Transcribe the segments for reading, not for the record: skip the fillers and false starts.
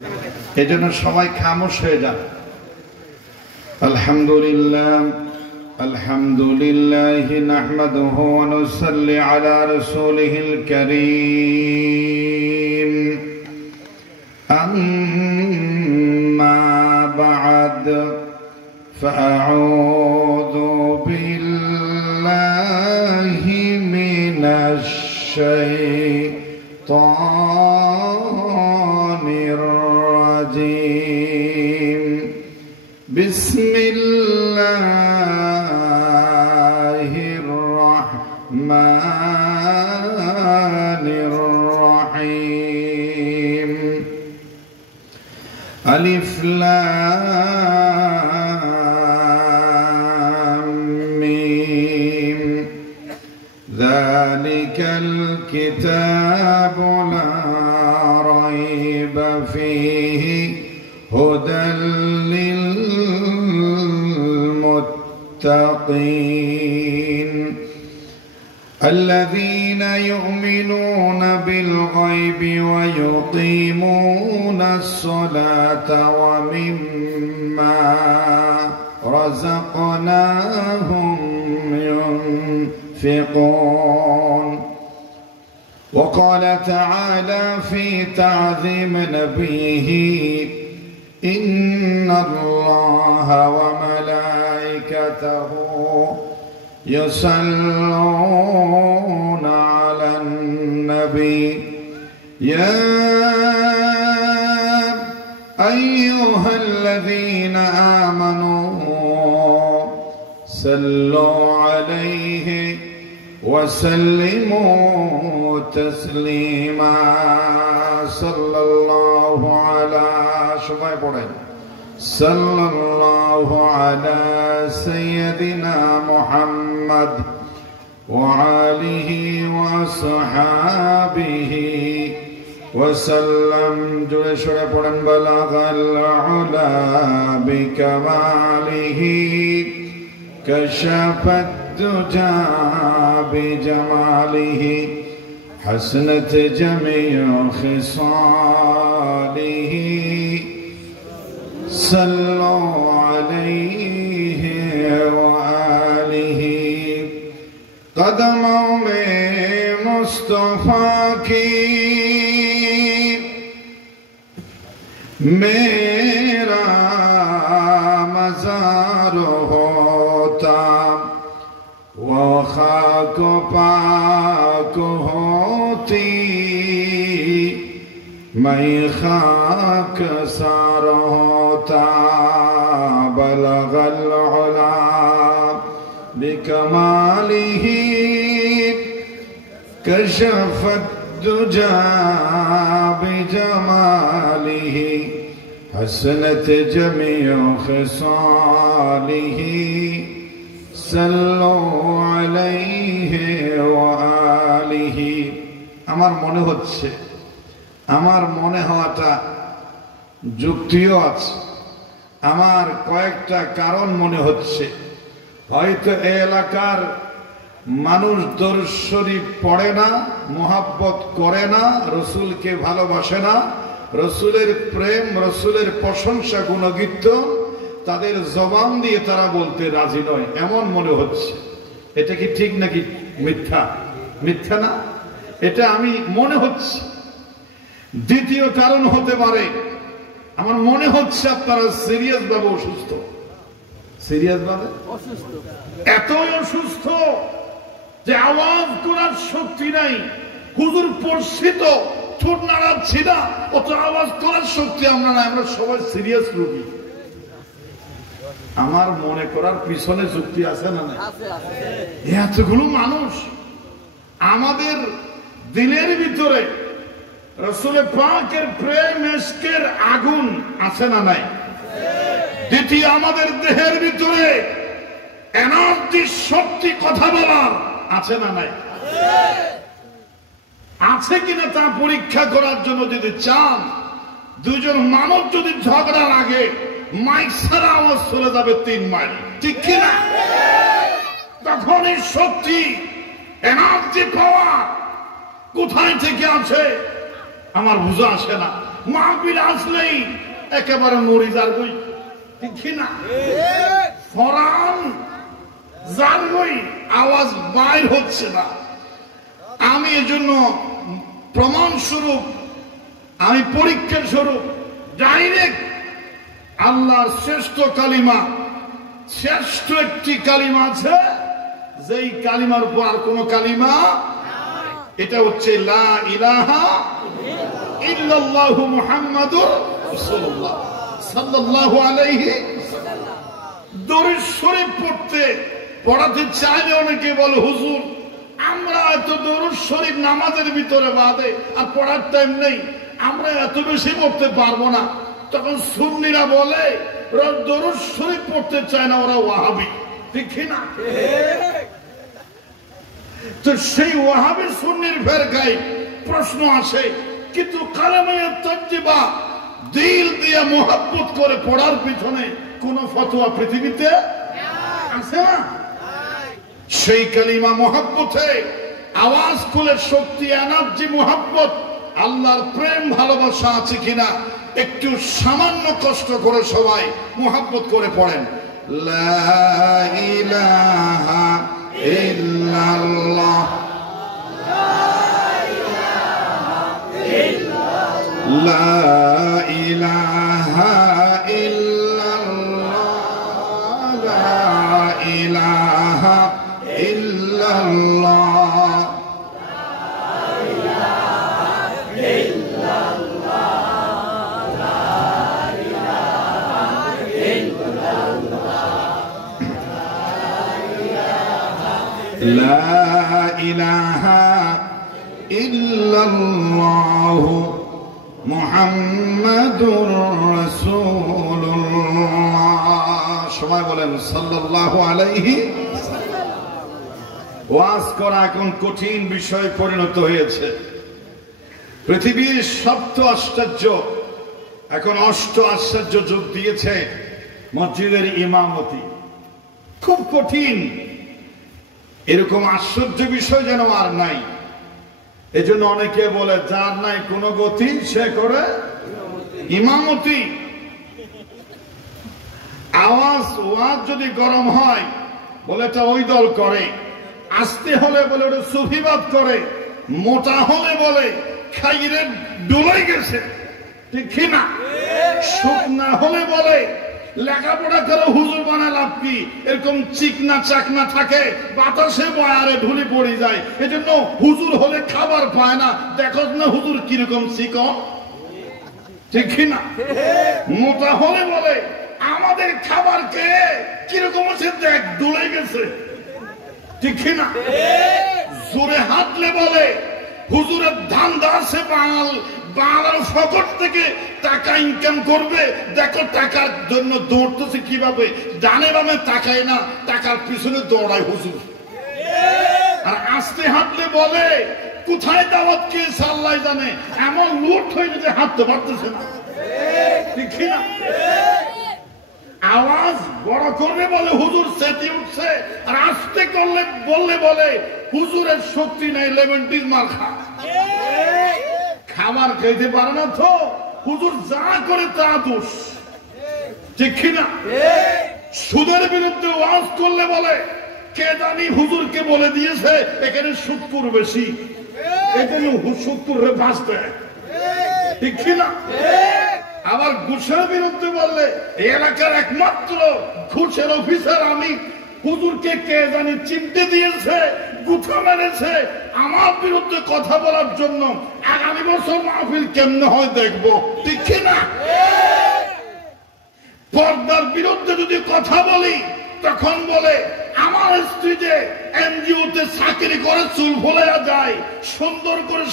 এজন্য সবাই খামোশ হয়ে যান। আলহামদুলিল্লাহ আলহামদুলিল্লাহি নাহমাদুহু ওয়া নুসাল্লি আলা রাসূলিহিল কারীম। আম্মা বা'দ ফাআউযু বিল্লাহি মিনাশ শাইতানির রাজীম। বিসমিল্লাহির রহমানির রহিম। আলিফ লাম মিম। যালিকাল কিতাবু লা রাইবা ফীহি হুদাল للمتقين الذين يؤمنون بالغيب ويقيمون الصلاة ومما رزقناهم ينفقون. وقال تعالى في تعظيم نبيه: إن الله وملائكته يصلون على النبي يا أيها الذين آمنوا صلوا عليه وسلموا تسليما. صلى الله على صلى الله على سيدنا محمد وآله وصحابه وسلم. জোরে সরে পড়েন বালাগাল উলা বিকামালিহ কাশাফাত দুজা বিজামালিহ حسنت جميع خصاله. صلوا عليه وآله. قدموں میں مصطفیٰ کی میرا مزار ہوتا، وہ خاک پاک ہوتی، میں خاک سار ہوتا. بلغ العلا بکمالہ کشف الدجا بجمالہ حسنت جمیع خصالہ. صلوا عليه وآله. আমার মনে হচ্ছে, আমার মনে হওয়াটা যুক্তিও আছে, আমার কয়েকটা কারণ মনে হচ্ছে। হয়তো এই এলাকার মানুষ দরুদ শরীফ পড়ে না, মোহাব্বত করে না, রসুলকে ভালোবাসে না, রসুলের প্রেম, রসুলের প্রশংসা, গুণকীর্তন তাদের জবান দিয়ে তারা বলতে রাজি নয়, এমন মনে হচ্ছে। এটা কি ঠিক নাকি মিথ্যা? মিথ্যা না, এটা আমি মনে হচ্ছে। দ্বিতীয় কারণ হতে পারে, আমার মনে হচ্ছে আপনারা সিরিয়াস ভাবে অসুস্থ। সিরিয়াস ভাবে অসুস্থ, এতই অসুস্থ যে আওয়াজ করার শক্তি নাই। হুজুর পড়ছি তো ঠোঁট নাড়াচ্ছি না, অত আওয়াজ করার শক্তি আমরা না, আমরা সবাই সিরিয়াস রোগী। আমার মনে করার পিছনে যুক্তি আছে না? এতগুলো মানুষ, আমাদের দিলের ভিতরে রাসূল পাকের প্রেম ইশকের আগুন আছে না নাই? দ্বিতীয়, আমাদের দেহের ভিতরে এনার্জি, শক্তি, কথা বলার আছে না নাই? আছে কিনা তা পরীক্ষা করার জন্য যদি চান, দুইজন মানব যদি ঝগড়া লাগে, মাইক ছাড়া আওয়াজ চলে যাবে 3 মাইল, ঠিক কিনা? তখন এই শক্তি, এনার্জি, পাওয়ার কোথায় থেকে আছে আমার বুঝা আসে না। মাহফিল আসলেই একেবারে মরি যাবই, ঠিক না? ফরান যাবই, আওয়াজ বাইর হচ্ছে না। আমি এজন্য প্রমাণ স্বরূপ, আমি পরীক্ষা স্বরূপ ডাইরেক্ট আল্লাহর শ্রেষ্ঠ কালিমা, শ্রেষ্ঠ একটি কালিমা আছে, যেই কালিমার উপর আর কোন কালিমা, এটা হচ্ছে লা ইলাহা ইল্লাল্লাহু মুহাম্মাদুর রাসূলুল্লাহ সাল্লাল্লাহু আলাইহি। দরুদ শরীফ পড়াতে চাইলে অনেকে বলে হুজুর আমরা এত দরুদ শরীফ নামাজের ভিতরে বাদে আর পড়ার টাইম নেই, আমরা এত বেশি পড়তে পারবো না। তখন সুন্নিরা বলে দরুদ শরীফ পড়তে চায় না, ওরা ওয়াহাবি, ঠিক না? তো সেই ওয়াহাবি সুন্নির ফেরকায় প্রশ্ন আসে, কিন্তু কালেমা তাজ্জিবা দিল দিয়ে মোহাব্বত করে পড়ার পিছনে কোন ফতোয়া পৃথিবীতে আছে না? সেই কালিমা মোহাব্বতে আওয়াজ খুলে শক্তি, এনার্জি, মোহাব্বত, আল্লাহর প্রেম ভালোবাসা আছে কিনা একটু সামান্য কষ্ট করে সবাই মোহাব্বত করে পড়েন। লা ইলাহা ইল্লাল্লাহ, লা ইলাহা ইল্লাল্লাহ, লা ইলাহা ইল্লাল্লাহ, লা ইলাহা ইল্লাল্লাহ মুহাম্মাদুর রাসূলুল্লাহ। সবাই বলেন সাল্লাল্লাহু আলাইহি। ওয়াজ করা এখন কঠিন বিষয় পরিণত হয়েছে। পৃথিবীর সপ্ত আশ্চর্য, এখন অষ্ট আশ্চর্য যোগ দিয়েছে মসজিদের ইমামতি। খুব কঠিন, এরকম আশ্চর্য বিষয় যেন আর নাই। এজন্য অনেকে বলে যার নাই কোনো গতি সে করে ইমামতি। ওয়াজ যদি গরম হয় বলে এটা ওই দল করে, আসতে হলে বলে ওটা সুফিবাদ করে, মোটা হলে বলে খাইরে ডুলাই গেছে, ঠিক না? শুকনা হলে বলে লেখাপড়া করে হুজুর বানায় লাভ কি, এরকম চিকনা চাকনা থাকে, বাতাসে বয়ারে ঢুলে পড়ে যায়। এজন্য হুজুর হলে খাবার পায় না, দেখো না হুজুর কিরকম চিকন, ঠিক না? মোটা হলে বলে আমাদের খাবার কে কিরকম আছে দেখ, ডুলে গেছে, ঠিক না? জোরে হাঁটলে বলে হুজুরের ধান্দা আছে বাংলার ফকট থেকে টাকা ইনকাম করবে, দেখো টাকার জন্য দৌড়তেছে কিভাবে, ডানে বামে তাকায় না, টাকার পিছনে দৌড়ায় হুজুর। আর আস্তে হাঁটলে বলে কোথায় দাওয়াত খেয়েছে আল্লাহ জানে, এমন লুট হয়ে যে হাঁটতে পারতেছে না, ঠিক না? আওয়াজ বড় করলে বলে হুজুর চেতে উঠছে, আর আস্তে করলে বলে হুজুরের শক্তি নেই, লেমন টিজ মার খা, খাবার খেতে পারে না তো হুজুর যা করে তা দোষ, ঠিক না? সুদের বিরুদ্ধে ওয়াজ করলে বলে কে জানি হুজুরকে বলে দিয়েছে এখানে সুদপুর বেশি, এখানে সুদপুরে বাঁচতে, ঠিক না? আবার ঘুষের বিরুদ্ধে বললে এলাকার একমাত্র ঘুষের অফিসার আমি, হুজুরকে কে জানি চিনতে দিয়েছে, গুঠা মেরেছে আমার বিরুদ্ধে কথা বলার জন্য, আগামী বছর মাহফিল কেমনে হয় দেখবো, ঠিক না? পর্দার বিরুদ্ধে যদি কথা বলি তখন বলে আমার স্ত্রী যে এনজিওতে চাকরি করে চুল ফলে যায়, সুন্দর করে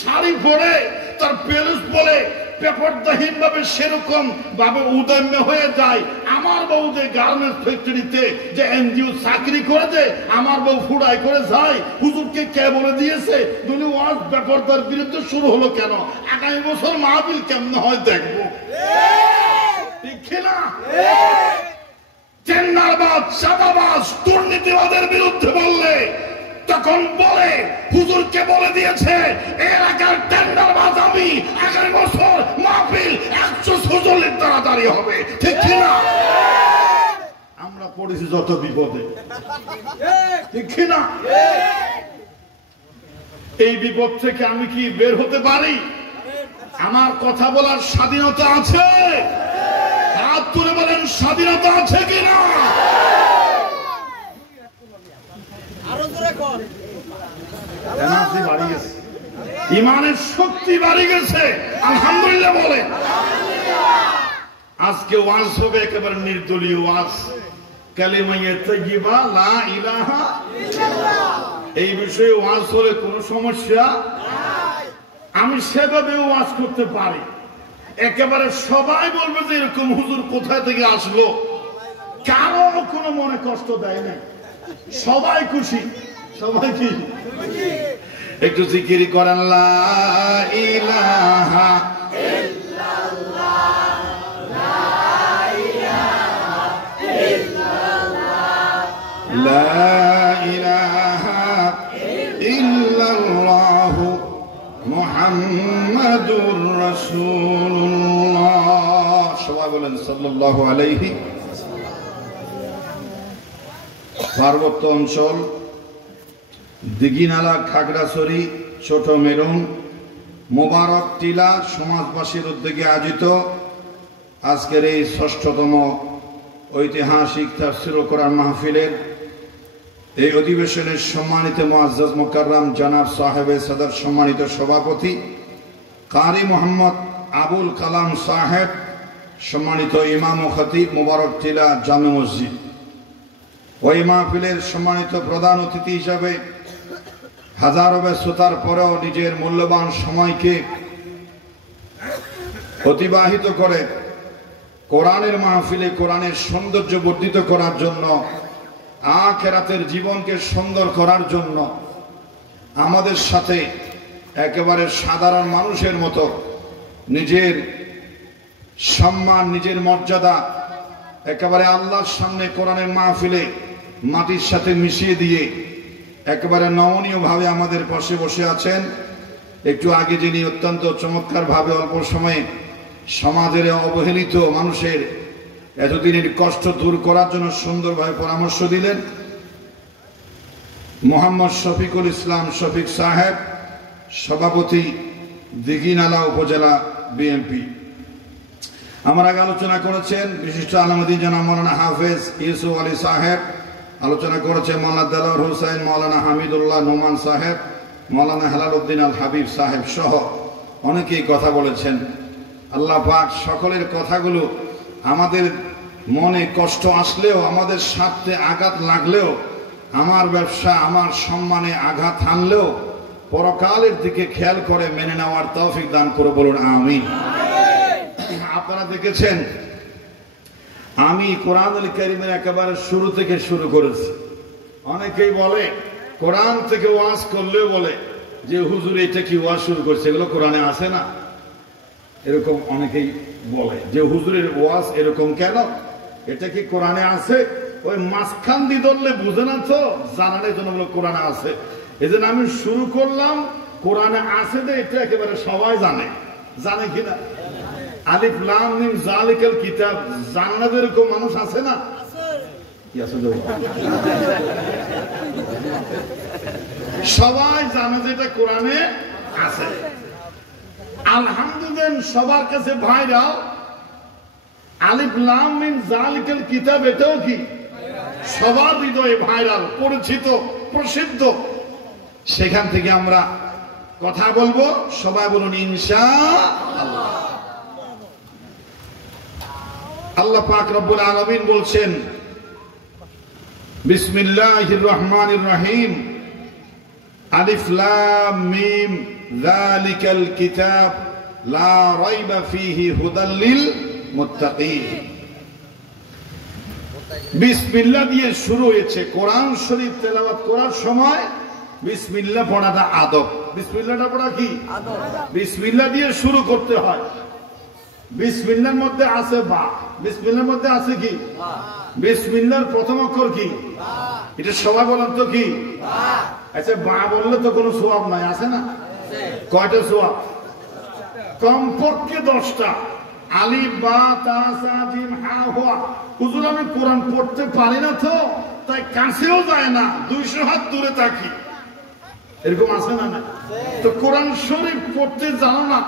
শাড়ি পরে তার পেলুস বলে বেপরদাহীন ভাবে সেরকম ভাবে উদম্য হয়ে যায়। আমার বউ যে গার্মেন্টস ফ্যাক্টরিতে যে এনজিও চাকরি করে যে আমার বউ ফুড়াই করে যায়, হুজুরকে কে বলে দিয়েছে? দুনি ওয়াজ বেপরদার বিরুদ্ধে শুরু হলো কেন, আগামী বছর মাহফিল কেমনে হয় দেখবো, ঠিক না? টেন্ডারবাজ, চাঁদাবাজ, দুর্নীতিবাদের বিরুদ্ধে বললে তখন বলে হুজুরকে বলে দিয়েছে এলাকার টেন্ডারবাজ আমি, আগামী বছর মাহফিল 146 তাড়াতাড়ি হবে, ঠিক কিনা? আমরা পড়েছি যত বিপদে, ঠিক কিনা? এই বিপদ থেকে আমি কি বের হতে পারি? আমার কথা বলার স্বাধীনতা আছে? হাত তুলে বলেন স্বাধীনতা আছে কিনা? ইমানের শক্তি বাড়ি গেছে, আলহামদুলিল্লাহ বলে। আজকে ওয়াজ হবে একেবারে নির্দলীয় ওয়াজ, কালিমায়ে তাইয়্যিবা লা ইলাহা ইল্লাল্লাহ। এই বিষয়ে ওয়াজ হলে কোনো সমস্যা নাই। আমি সেভাবে ওয়াজ করতে পারি, একেবারে সবাই বলবে যে এরকম হুজুর কোথায় থেকে আসলো, কারো কোনো মনে কষ্ট দেয় না, সবাই খুশি। সবাই কি একটু জিকির করেন লা ইলাহা ইল্লাল্লাহ, লা ইলাহা ইল্লাল্লাহ, লা ইলাহা ইল্লাল্লাহ মুহাম্মাদুর রাসূলুল্লাহ। সবাই বলেন সাল্লাল্লাহু আলাইহি। পার্বত্য অঞ্চল, দিঘিনালা, খাগড়াছড়ি, ছোট মেরুন, মোবারক টিলা সমাজবাসীর উদ্যোগে আয়োজিত আজকের এই ৬ষ্ঠতম ঐতিহাসিক তাফসীরুল কোরআন মাহফিলের এই অধিবেশনের সম্মানিত মুআজ্জাজ মুকাররম জনাব সাহেবে সদর, সম্মানিত সভাপতি কারি মোহাম্মদ আবুল কালাম সাহেব, সম্মানিত ইমাম ও খতিব মোবারক টিলা জামে মসজিদ, ওই মাহফিলের সম্মানিত প্রধান অতিথি হিসাবে হাজারো ব্যস্ততার পরেও নিজের মূল্যবান সময়কে অতিবাহিত করে কোরআনের মাহফিলে কোরআনের সৌন্দর্য বর্ধিত করার জন্য, আখিরাতের জীবনকে সুন্দর করার জন্য আমাদের সাথে একেবারে সাধারণ মানুষের মতো নিজের সম্মান, নিজের মর্যাদা একেবারে আল্লাহর সামনে কোরআনের মাহফিলে মাটির সাথে মিশিয়ে দিয়ে একেবারে নমনীয় ভাবে আমাদের পাশে বসে আছেন। একটু আগে যিনি অত্যন্ত চমৎকার ভাবে অল্প সময়ে সমাজের অবহেলিত মানুষের এতদিনের কষ্ট দূর করার জন্য সুন্দরভাবে পরামর্শ দিলেন, মোহাম্মদ শফিকুল ইসলাম শফিক সাহেব, সভাপতি দিঘিনালা উপজেলা বিএনপি। আমার আগে আলোচনা করেছেন বিশিষ্ট আলমদিন জনাব মৌলানা হাফেজ ইউসুফ আলী সাহেব, আলোচনা করেছেন মৌলানা দেলোয়ার হোসেন, মৌলানা হামিদুল্লাহ নোমান সাহেব, মৌলানা হেলাল উদ্দিন আল হাবিব সাহেব সহ অনেকেই কথা বলেছেন। আল্লাহ পাক সকলের কথাগুলো আমাদের মনে কষ্ট আসলেও, আমাদের স্বার্থে আঘাত লাগলেও, আমার ব্যবসা আমার সম্মানে আঘাত হানলেও পরকালের দিকে খেয়াল করে মেনে নেওয়ার তৌফিক দান করে বলুন আমিন। আপনারা দেখেছেন আমি কোরআনুল কারীমের একেবারে শুরু থেকে শুরু করেছি। অনেকেই বলে কোরআন থেকে ওয়াজ করলেও বলে যে হুজুর এটা কি ওয়াজ শুরু করছে, এগুলো কোরআনে আছে না, এরকম অনেকেই বলে যে হুজুরের ওয়াজ এরকম কেন, এটা কি কোরআনে আছে? ওই মাঝখান দিয়ে ধরলে বুঝে না তো, জানানোর জন্য বলে কোরআনে আছে। এই জন্য আমি শুরু করলাম কোরআনে আছে যে এটা একেবারে সবাই জানে, জানে কিনা? আলিফ লাম মিম যালিকাল কিতাব জানা যেরকম মানুষ আছে না, কি আছে? সবাই জানে যে এটা কোরআনে আছে। আলহামদুলিল্লাহ সবার কাছে ভাইরাল আলিফ লাম মিম যালিকাল কিতাব, এটাও কি সবার হৃদয়ে ভাইরাল, পরিচিত, প্রসিদ্ধ। সেখান থেকে আমরা কথা বলবো, সবাই বলুন ইনশাআল্লাহ। আল্লাহ পাক রব্বুল আলামিন বলছেন বিসমিল্লাহির রহমানির রহিম, আলিফ লাম মিম যালিকাল কিতাব লা রাইবা ফীহি হুদাল লিল মুত্তাকিন। বিসমিল্লাহ দিয়ে শুরু হয়েছে। কোরআন শরীফ তেলাওয়াত করার সময় বিসমিল্লাহ পড়াটা আদব। বিসমিল্লাহটা পড়া কি আদব, বিসমিল্লাহ দিয়ে শুরু করতে হয়। বিসমিল্লাহর মধ্যে আছে বা, বিসমিল্লাহর মধ্যে আছে কি বা, বিসমিল্লাহর প্রথম অক্ষর কি বা, এটা সবাই বলেন তো কি বা। আচ্ছা বা বললে তো কোনো সোয়াব নাই, আছে না? কয়টা সোয়াব? কমপক্ষে 10টা। আলিফ বা তা সা জিম হা হুয়া। হুজুর আমি কোরআন পড়তে পারি না তো, তাই কাছেও যায় না, 200 হাত দূরে থাকি, এরকম আছে না? না তো কোরআন শরীফ পড়তে জানো না,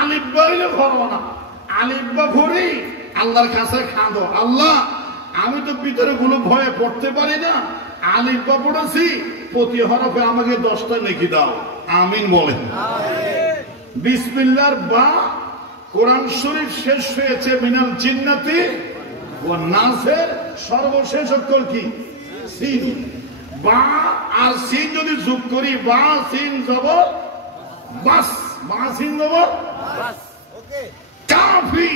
আলিফ বা হইলে ভরো না, আলিফ বা ভরি আল্লাহর কাছে খাঁদো, আল্লাহ আমি তো ভিতরে গুলো ভয়ে পড়তে পারি না, আলিফ বা পড়েছি, প্রতি হরফে আমাকে 10টা নেকি দাও। আমিন বলেন। বিসমিল্লাহর বা কোরআন শরীফ শেষ হয়েছে মিনাল জিন্নাতি ওয়ান নাসের সর্বশেষ অক্ষর কি? সিন। বা আর সিন যদি যোগ করি, বা সিন জবর বাস, বা সিন জবর বাস, ওকে কাফি।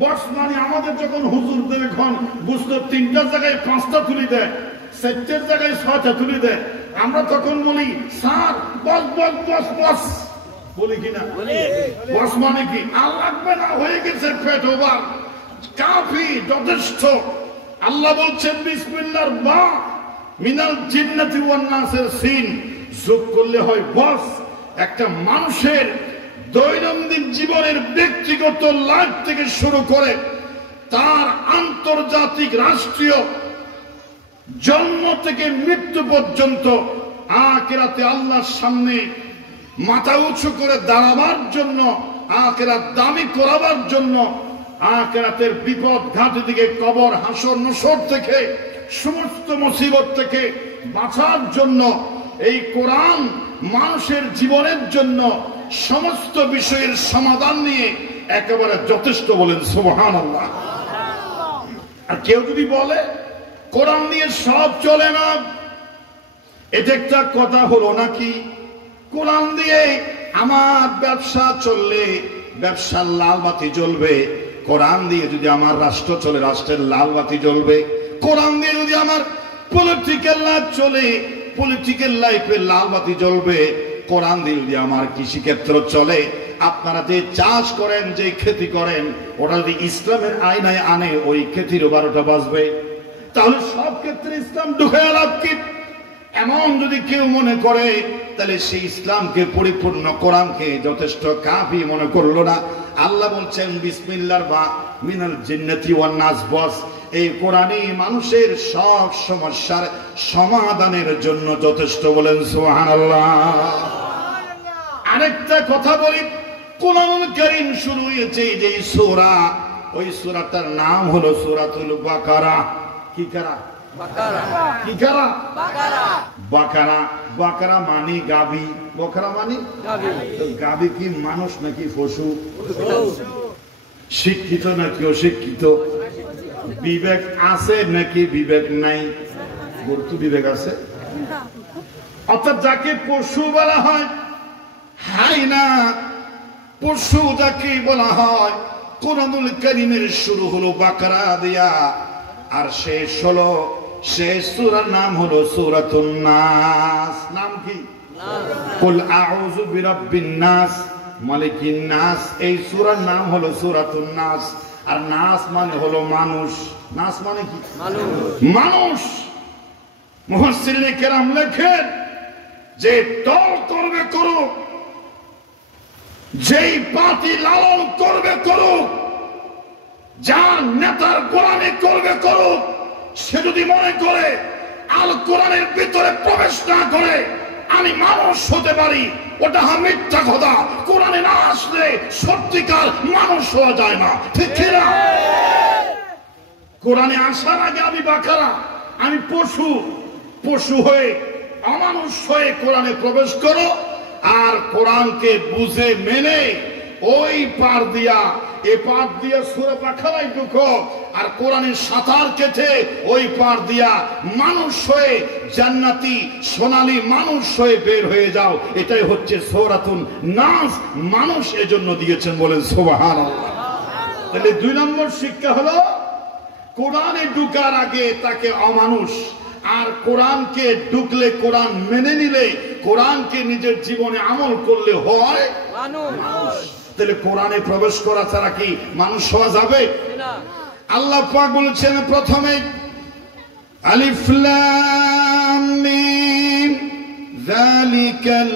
বস মানে আমাদের যখন হুজুরদের এখন বুঝতো 3টার জায়গায় 5টা তুলি দেয়, 4টার জায়গায় 6টা তুলি দেয়, আমরা তখন বলি স্যার বস বস বস বস, বলি কিনা? বস মানে কি? আর লাগবে না, হয়ে গেছে, পেট ওভার, কাফি, যথেষ্ট। আল্লাহ বলছেন বিসমিল্লাহর বা মিনাল জিন্নাতি ওয়ান নাসের সিন যোগ করলে হয় বস। একটা মানুষের দৈনন্দিন জীবনের ব্যক্তিগত লাইফ থেকে শুরু করে তার আন্তর্জাতিক রাষ্ট্রীয় জন্ম থেকে মৃত্যু পর্যন্ত আখিরাতে আল্লাহর সামনে মাথা উঁচু করে দাঁড়াবার জন্য, আখিরাত দামি করাবার জন্য, আখিরাতের বিপদ ঘাটি থেকে, কবর হাসর নসর থেকে, সমস্ত মুসিবত থেকে বাঁচার জন্য এই কোরআন মানুষের জীবনের জন্য সমস্ত বিষয়ের সমাধান নিয়ে একেবারে যথেষ্ট। বলেন সুবহানাল্লাহ। আর কেউ যদি বলে কোরআন নিয়ে সব চলে না, এটা একটা কথা হলো নাকি? কোরআন দিয়ে আমার ব্যবসা চললে ব্যবসার লাল বাতি জ্বলবে, কোরআন দিয়ে যদি আমার রাষ্ট্র চলে রাষ্ট্রের লাল বাতি জ্বলবে, কোরআন দিয়ে যদি আমার পলিটিক্যাল লাইফ চলে পলিটিক্যাল লাইফে লাল বাতি জ্বলবে, কোরআন দিয়ে যদি আমার কৃষিক্ষেত্র চলে, আপনারা যে চাষ করেন, যে খেতি করেন, ওটা যদি ইসলামের আইনায় আনে, ওই খেতির 12টা বাজবে। তাহলে সব ক্ষেত্রে ইসলাম ঢুকে লাভ কি? এমন যদি কেউ মনে করে, তাহলে সেই ইসলামকে পরিপূর্ণ কোরআনকে যথেষ্ট কাফি মনে করলো না। আল্লাহ বলছেন বিসমিল্লাহর বা মিনাল জিন্নাতি ওয়ান নাস বস, এই কোরআনই মানুষের সব সমস্যার সমাধানের জন্য যথেষ্ট। বলেন সুবহানাল্লাহ। আরেকটা কথা বলি, কোরআনুল কারীম শুরু হয়েছে যে সূরা, ওই সূরাটার নাম হলো সূরাতুল বাকারা। কি কারা? বাকারা। কি কারা? বাকারা। বাকারা। বাকারা মানে গাবি। বকরা মানে গাবি। তো গাবি কি মানুষ নাকি পশু? শিক্ষিত নাকি অশিক্ষিত? বিবেক আছে নাকি বিবেক নাই? গরু বিবেক আছে? অর্থাৎ যাকে পশু বলা হয়, হাই না পশু যাকে বলা হয়, কোরআনুল কারীমের শুরু হলো বাকারা দিয়া, আর শেষ হলো, শেষ সূরার নাম হলো সূরাতুন নাস। নাম কি? কুল আউযু বিরাব্বিন নাস মালিকিন নাস। এই সূরার নাম হলো সূরাতুন নাস। আর নাস মানে হলো মানুষ। নাস মানে কি? মানুষ। মুফাসসিরিনে কেরাম লেখেন যে দল করবে করুক, যেই পার্টি লালন করবে করুক, যার নেতার গোলামি করবে করুক, সে যদি মনে করে আল কোরআনের ভিতরে প্রবেশ না করে আমি মানুষ হতে পারি, ওটা মিথ্যা কথা। কোরআনে না আসলে সত্যিকার মানুষ হওয়া যায় না, ঠিক কিনা? কোরআনে আসার আগে আমি বাকারা, আমি পশু, পশু হয়ে অমানুষ হয়ে কোরআনে প্রবেশ করো, আর কোরআনকে বুঝে মেনে ওই পার দিয়া এ পার দিয়া সূরা বাকারায় ঢুকো, আর কোরআনের সাঁতার কেটে ওই পার দিয়া মানুষ হয়ে জান্নাতি সোনালী মানুষ হয়ে বের হয়ে যাও। এটাই হচ্ছে সূরাতুন নাস। মানুষ এজন্য দিয়েছেন। বলেন সুবহানাল্লাহ। তাহলে 2 নম্বর শিক্ষা হলো, কোরআনে ঢুকার আগে তাকে অমানুষ, আর কোরআনকে ঢুকলে, কোরআন মেনে নিলে, কোরআনকে নিজের জীবনে আমল করলে হয় মানুষ। তাহলে কোরআনে প্রবেশ করা ছাড়া কি মানুষ হওয়া যাবে? আল্লাহ পাক বলেছেন প্রথমে আলিফ লাম মিম যালিকাল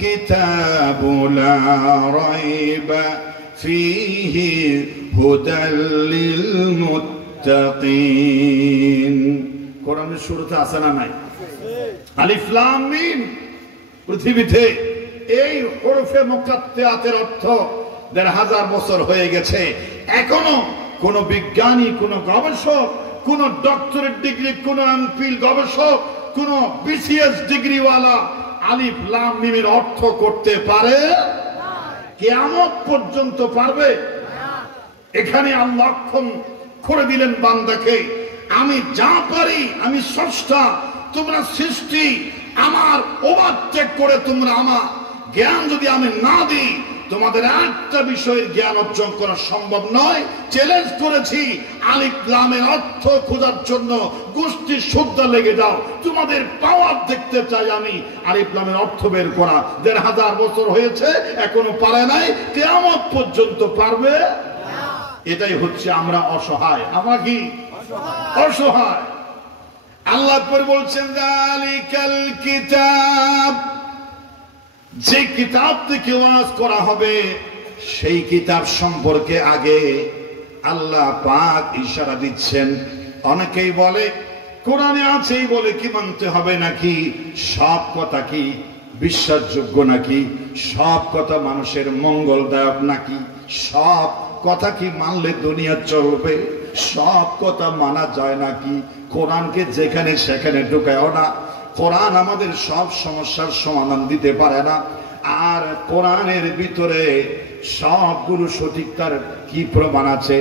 কিতাবু লা রাইবা ফীহি হুদাল লিল মুত্তাকিন। কোরআনের শুরুতে আছে না নাই? আলিফ লাম মিম। পৃথিবীতে এই হরফে মুকাত্তাতের অর্থ ১৫০০ বছর হয়ে গেছে, এখনো কোন বিজ্ঞানী, কোন গবেষক, কোন ডক্টরেট ডিগ্রি, কোন এমফিল গবেষক, কোন বিসিএস ডিগ্রিওয়ালা আলিফ লাম মিমের অর্থ করতে পারে? কিয়ামত পর্যন্ত পারবে? এখানে আল্লাহ অক্ষম করে দিলেন বান্দাকে, আমি যা পারি, আমি স্রষ্টা, তোমরা সৃষ্টি, আমার ওভারটেক করে তোমরা আমার জ্ঞান যদি আমি না দিই, তোমাদের একটা বিষয়ের জ্ঞান অর্জন করা সম্ভব নয়। চ্যালেঞ্জ করেছি, আলিফ লামের অর্থ খোঁজার জন্য গোষ্ঠী শ্রদ্ধা লেগে যাও, তোমাদের পাওয়ার দেখতে চাই আমি। আলিফ লামের অর্থ বের করা ১৫০০ বছর হয়েছে, এখনো পারে নাই, কিয়ামত পর্যন্ত পারবে? এটাই হচ্ছে আমরা অসহায়। আমরা কি অসহায়? আল্লাহ পরে বলছেন যালিকাল কিতাব, যে কিতাব থেকে ওয়াজ করা হবে সেই কিতাব সম্পর্কে আগে আল্লাহ পাক ইশারা দিচ্ছেন। অনেকেই বলে কোরআনে আছেই বলে কি মানতে হবে নাকি? সব কথা কি বিশ্বাসযোগ্য নাকি? সব কথা মানুষের মঙ্গলদায়ক নাকি? সব কথা কি মানলে দুনিয়া চলবে? সব কথা মানা যায় নাকি? কোরআনকে যেখানে সেখানে ঢুকায়ও না। কোরআন আমাদের সব সমস্যার সমাধান দিতে পারে না। আর কোরআনের ভিতরে সবগুলো সঠিক তার কি প্রমাণ আছে?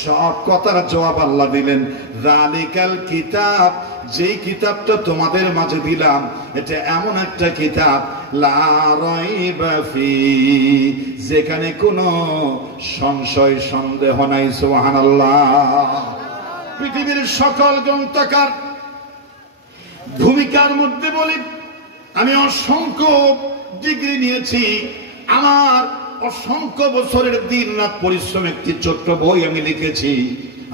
সব কথার জবাব আল্লাহ দিলেন। যালিকাল কিতাব, যেই কিতাবটা তোমাদের মাঝে দিলাম, এটা এমন একটা কিতাব লা রাইবা ফি, যেখানে কোনো সংশয় সন্দেহ নাই। সুবহানাল্লাহ। পৃথিবীর সকল গ্রন্থকার ভূমিকার মধ্যে বলি, আমি অসংখ্য ডিগ্রি নিয়েছি, আমার অসংখ্য বছরের দিন রাত পরিশ্রম একটি ছোট্ট বই আমি লিখেছি।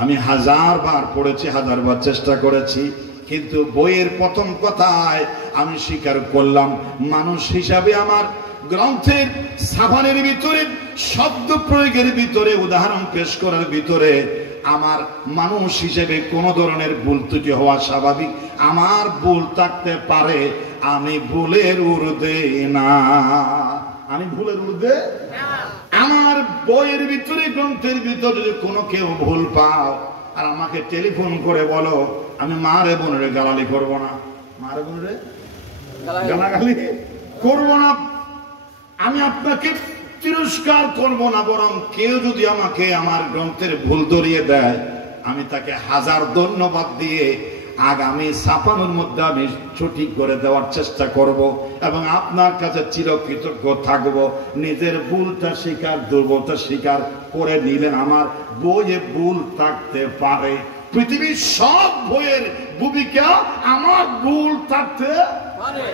আমি 1000 বার পড়েছি, 1000 বার চেষ্টা করেছি, কিন্তু বইয়ের প্রথম কথায় আমি স্বীকার করলাম, মানুষ হিসাবে আমার গ্রন্থের সাভানের ভিতরে, শব্দ প্রয়োগের ভিতরে, উদাহরণ পেশ করার ভিতরে আমার মানুষ হিসেবে কোন ধরনের ভুল ত্রুটি হওয়া স্বাভাবিক। আমার ভুল থাকতে পারে, আমি ভুলের ঊর্ধ্বে না। আমি ভুলের ঊর্ধ্বে না। আমার বইয়ের ভিতরে, গ্রন্থের ভিতরে যদি কোনো কেউ ভুল পাও আর আমাকে টেলিফোন করে বলো, আমি মারে বোনের গালালি করবো না, মারে বোনের গালাগালি করবো না, আমি আপনাকে তিরস্কার করবো না, বরং কেউ যদি আমাকে আমার গ্রন্থের ভুল ধরিয়ে দেয়, আমি তাকে 1000 ধন্যবাদ দিয়ে আগামী ছাপানোর মধ্যে আমি সঠিক করে দেওয়ার চেষ্টা করব এবং আপনার কাছে চিরকৃতজ্ঞ থাকব। নিজের ভুলটা স্বীকার, দুর্বলতা স্বীকার করে নিলেন। আমার বইয়ে ভুল থাকতে পারে, পৃথিবীর সব বইয়ের ভূমিকা আমার ভুল থাকতে পারে।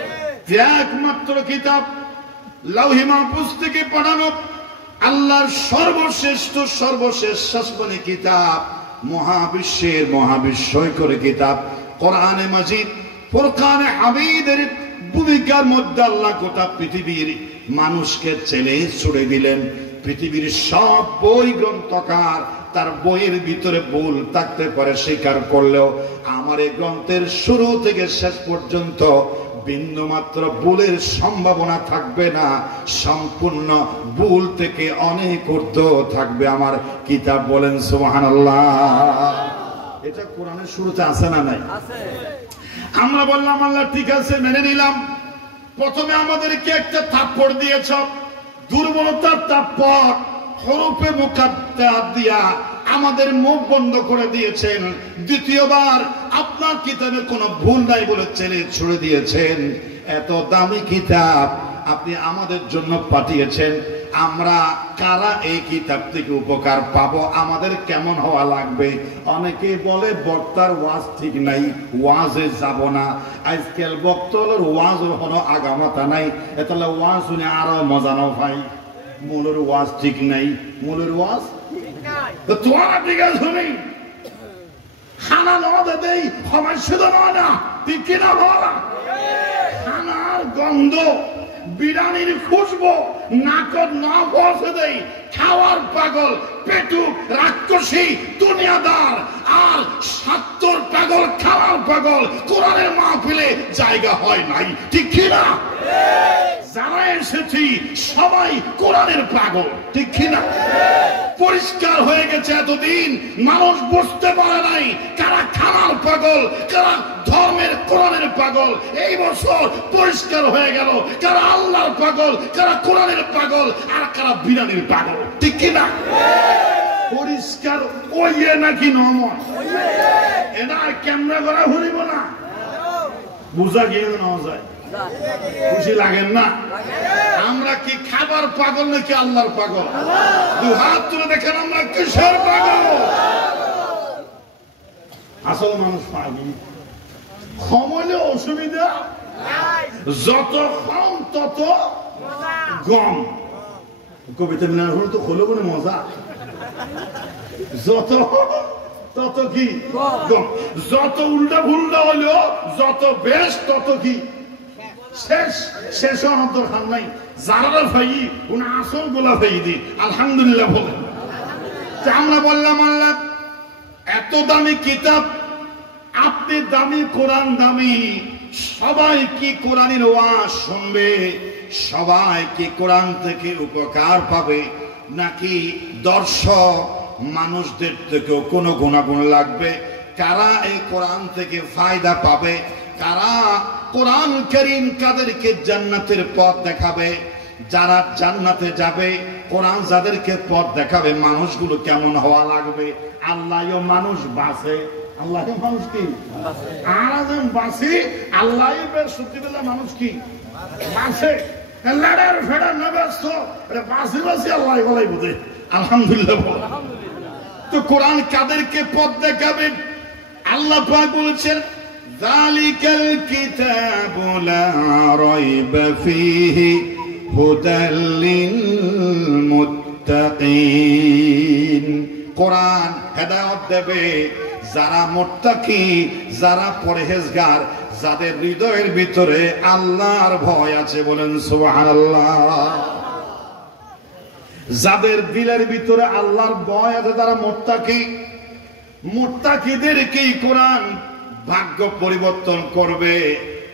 একমাত্র কিতাব লাউহে মাহফুজ থেকে পাঠানো আল্লাহর সর্বশ্রেষ্ঠ সর্বশেষ আসমানি কিতাব, মহাবিশ্বের মহাবিস্ময়কর কিতাব কোরআনে মাজিদ, ফুরকানে হামিদের ভূমিকার মধ্যে আল্লাহ গোটা পৃথিবীর মানুষকে ছেলে ছুড়ে দিলেন। পৃথিবীর সব বই গ্রন্থকার তার বইয়ের ভিতরে ভুল থাকতে পারে স্বীকার করলেও আমার এই গ্রন্থের শুরু থেকে শেষ পর্যন্ত বিন্দুমাত্র ভুলের সম্ভাবনা থাকবে না। সম্পূর্ণ ভুল থেকে অনেক ঊর্ধ্ব থাকবে আমার কিতাব। বলেন সুবহানাল্লাহ। এটা কোরআনের শুরুতে আছে না নাই? আমরা বললাম আল্লাহ ঠিক আছে, মেনে নিলাম। প্রথমে আমাদেরকে একটা থাপ্পড় দিয়েছ, দুর্বলতার থাপ্পড়, হরফে মুকাদ্দাত দিয়া আমাদের মুখ বন্ধ করে দিয়েছেন। দ্বিতীয়বার আপনার কিতাবে কোনো ভুল নাই বলে ছেলে ছুড়ে দিয়েছেন। এত দামি কিতাব আপনি আমাদের জন্য পাঠিয়েছেন, আমরা কারা এই কিতাব থেকে উপকার পাবো? আমাদের কেমন হওয়া লাগবে? অনেকে বলে বক্তার ওয়াজ ঠিক নাই, ওয়াজে যাব না। আজকাল বক্তলের ওয়াজ হলো আগামাতা নাই, এতলে ওয়াজ শুনে আরো মজা নাও ভাই। মূলের ওয়াজ ঠিক নাই, মূলের ওয়াজ তো তোমার ঠিক আছে শুনি খানা নদে দেই সময় শুধু নয় না, ঠিক কিনা বলা খানা খানার গন্ধ, বিরিয়ানির খুশবু নাকত না পৌঁছে দেয়, খাওয়ার পাগল, পেটুক, রাক্ষসী, দুনিয়াদার আর ৭০ পাগল, খাওয়ার পাগল, কোরআনের মাহফিলে জায়গা হয় নাই, ঠিক কিনা? যারা এসেছি সবাই কোরআনের পাগল, ঠিক কিনা? পরিষ্কার হয়ে গেছে এতদিন মানুষ বুঝতে পারে নাই কারা খানার পাগল, কারা ধর্মের কোরআনের পাগল। এই বছর পরিষ্কার হয়ে গেল কারা আল্লাহর পাগল, কারা কোরআনের পাগল, আর কারা বিরিয়ানির পাগল, ঠিক কিনা? পরিষ্কার ওইয়ে নাকি নময় এটা ক্যামেরা করা ঘুরিব না, বুঝা গিয়ে নেওয়া যায়। খুশি লাগেন না? আমরা কি খাবার পাগল নাকি আল্লাহর পাগল? দু হাত তুলে দেখেন আমরা কিসের পাগল? আসল মানুষ পাগল। ক্ষমলে অসুবিধা, যত কম তত গম। কবিতা মিলার হলো তো হলো কোনো মজা, যত তত কি গম, যত উল্টা ভুল্টা হলো যত বেশ তত কি শেষ। শেষ হওয়ার দরকার নাই। যারা ভাই উনি আসল গোলা ভাই দি আলহামদুলিল্লাহ বলেন। আমরা বললাম আল্লাহ এত দামি কিতাব, আপনি দামি কোরআন দামি, সবাই কি কোরআনের ওয়াজ শুনবে? সবাই কি কোরআন থেকে উপকার পাবে? নাকি দর্শক মানুষদের থেকেও কোনো গুণাগুণ লাগবে? কারা এই কোরআন থেকে ফায়দা পাবে? কারা কোরআন কারীম কাদেরকে জান্নাতের পথ দেখাবে? যারা জান্নাতে যাবে, কোরআন যাদেরকে পথ দেখাবে, মানুষগুলো কেমন হওয়া লাগবে? আল্লাহও মানুষ বাঁচে, আল্লাহ মানুষ কি আরাম বাঁচি, আল্লাহ সত্যিবেলা মানুষ কি বাঁচে। লাড়ার ফেড়া না ব্যস্ত বাঁচি বাঁচি আল্লাহ বলাই বোঝে আলহামদুলিল্লাহ। তো কোরআন কাদেরকে পথ দেখাবে? আল্লাহ পাক বলেছেন যালিকাল কিতাবু লা রাইবা ফীহি হুদাল লিল মুত্তাকিন। কোরআন হেদায়েত দেবে যারা মুত্তাকি, যারা পরহেজগার, যাদের হৃদয়ের ভিতরে আল্লাহর ভয় আছে, বলেন সুবহানাল্লাহ। যাদের দিলের ভিতরে আল্লাহর ভয় আছে তারা মুত্তাকি। মুত্তাকিদেরকেই কোরআন ভাগ্য পরিবর্তন করবে।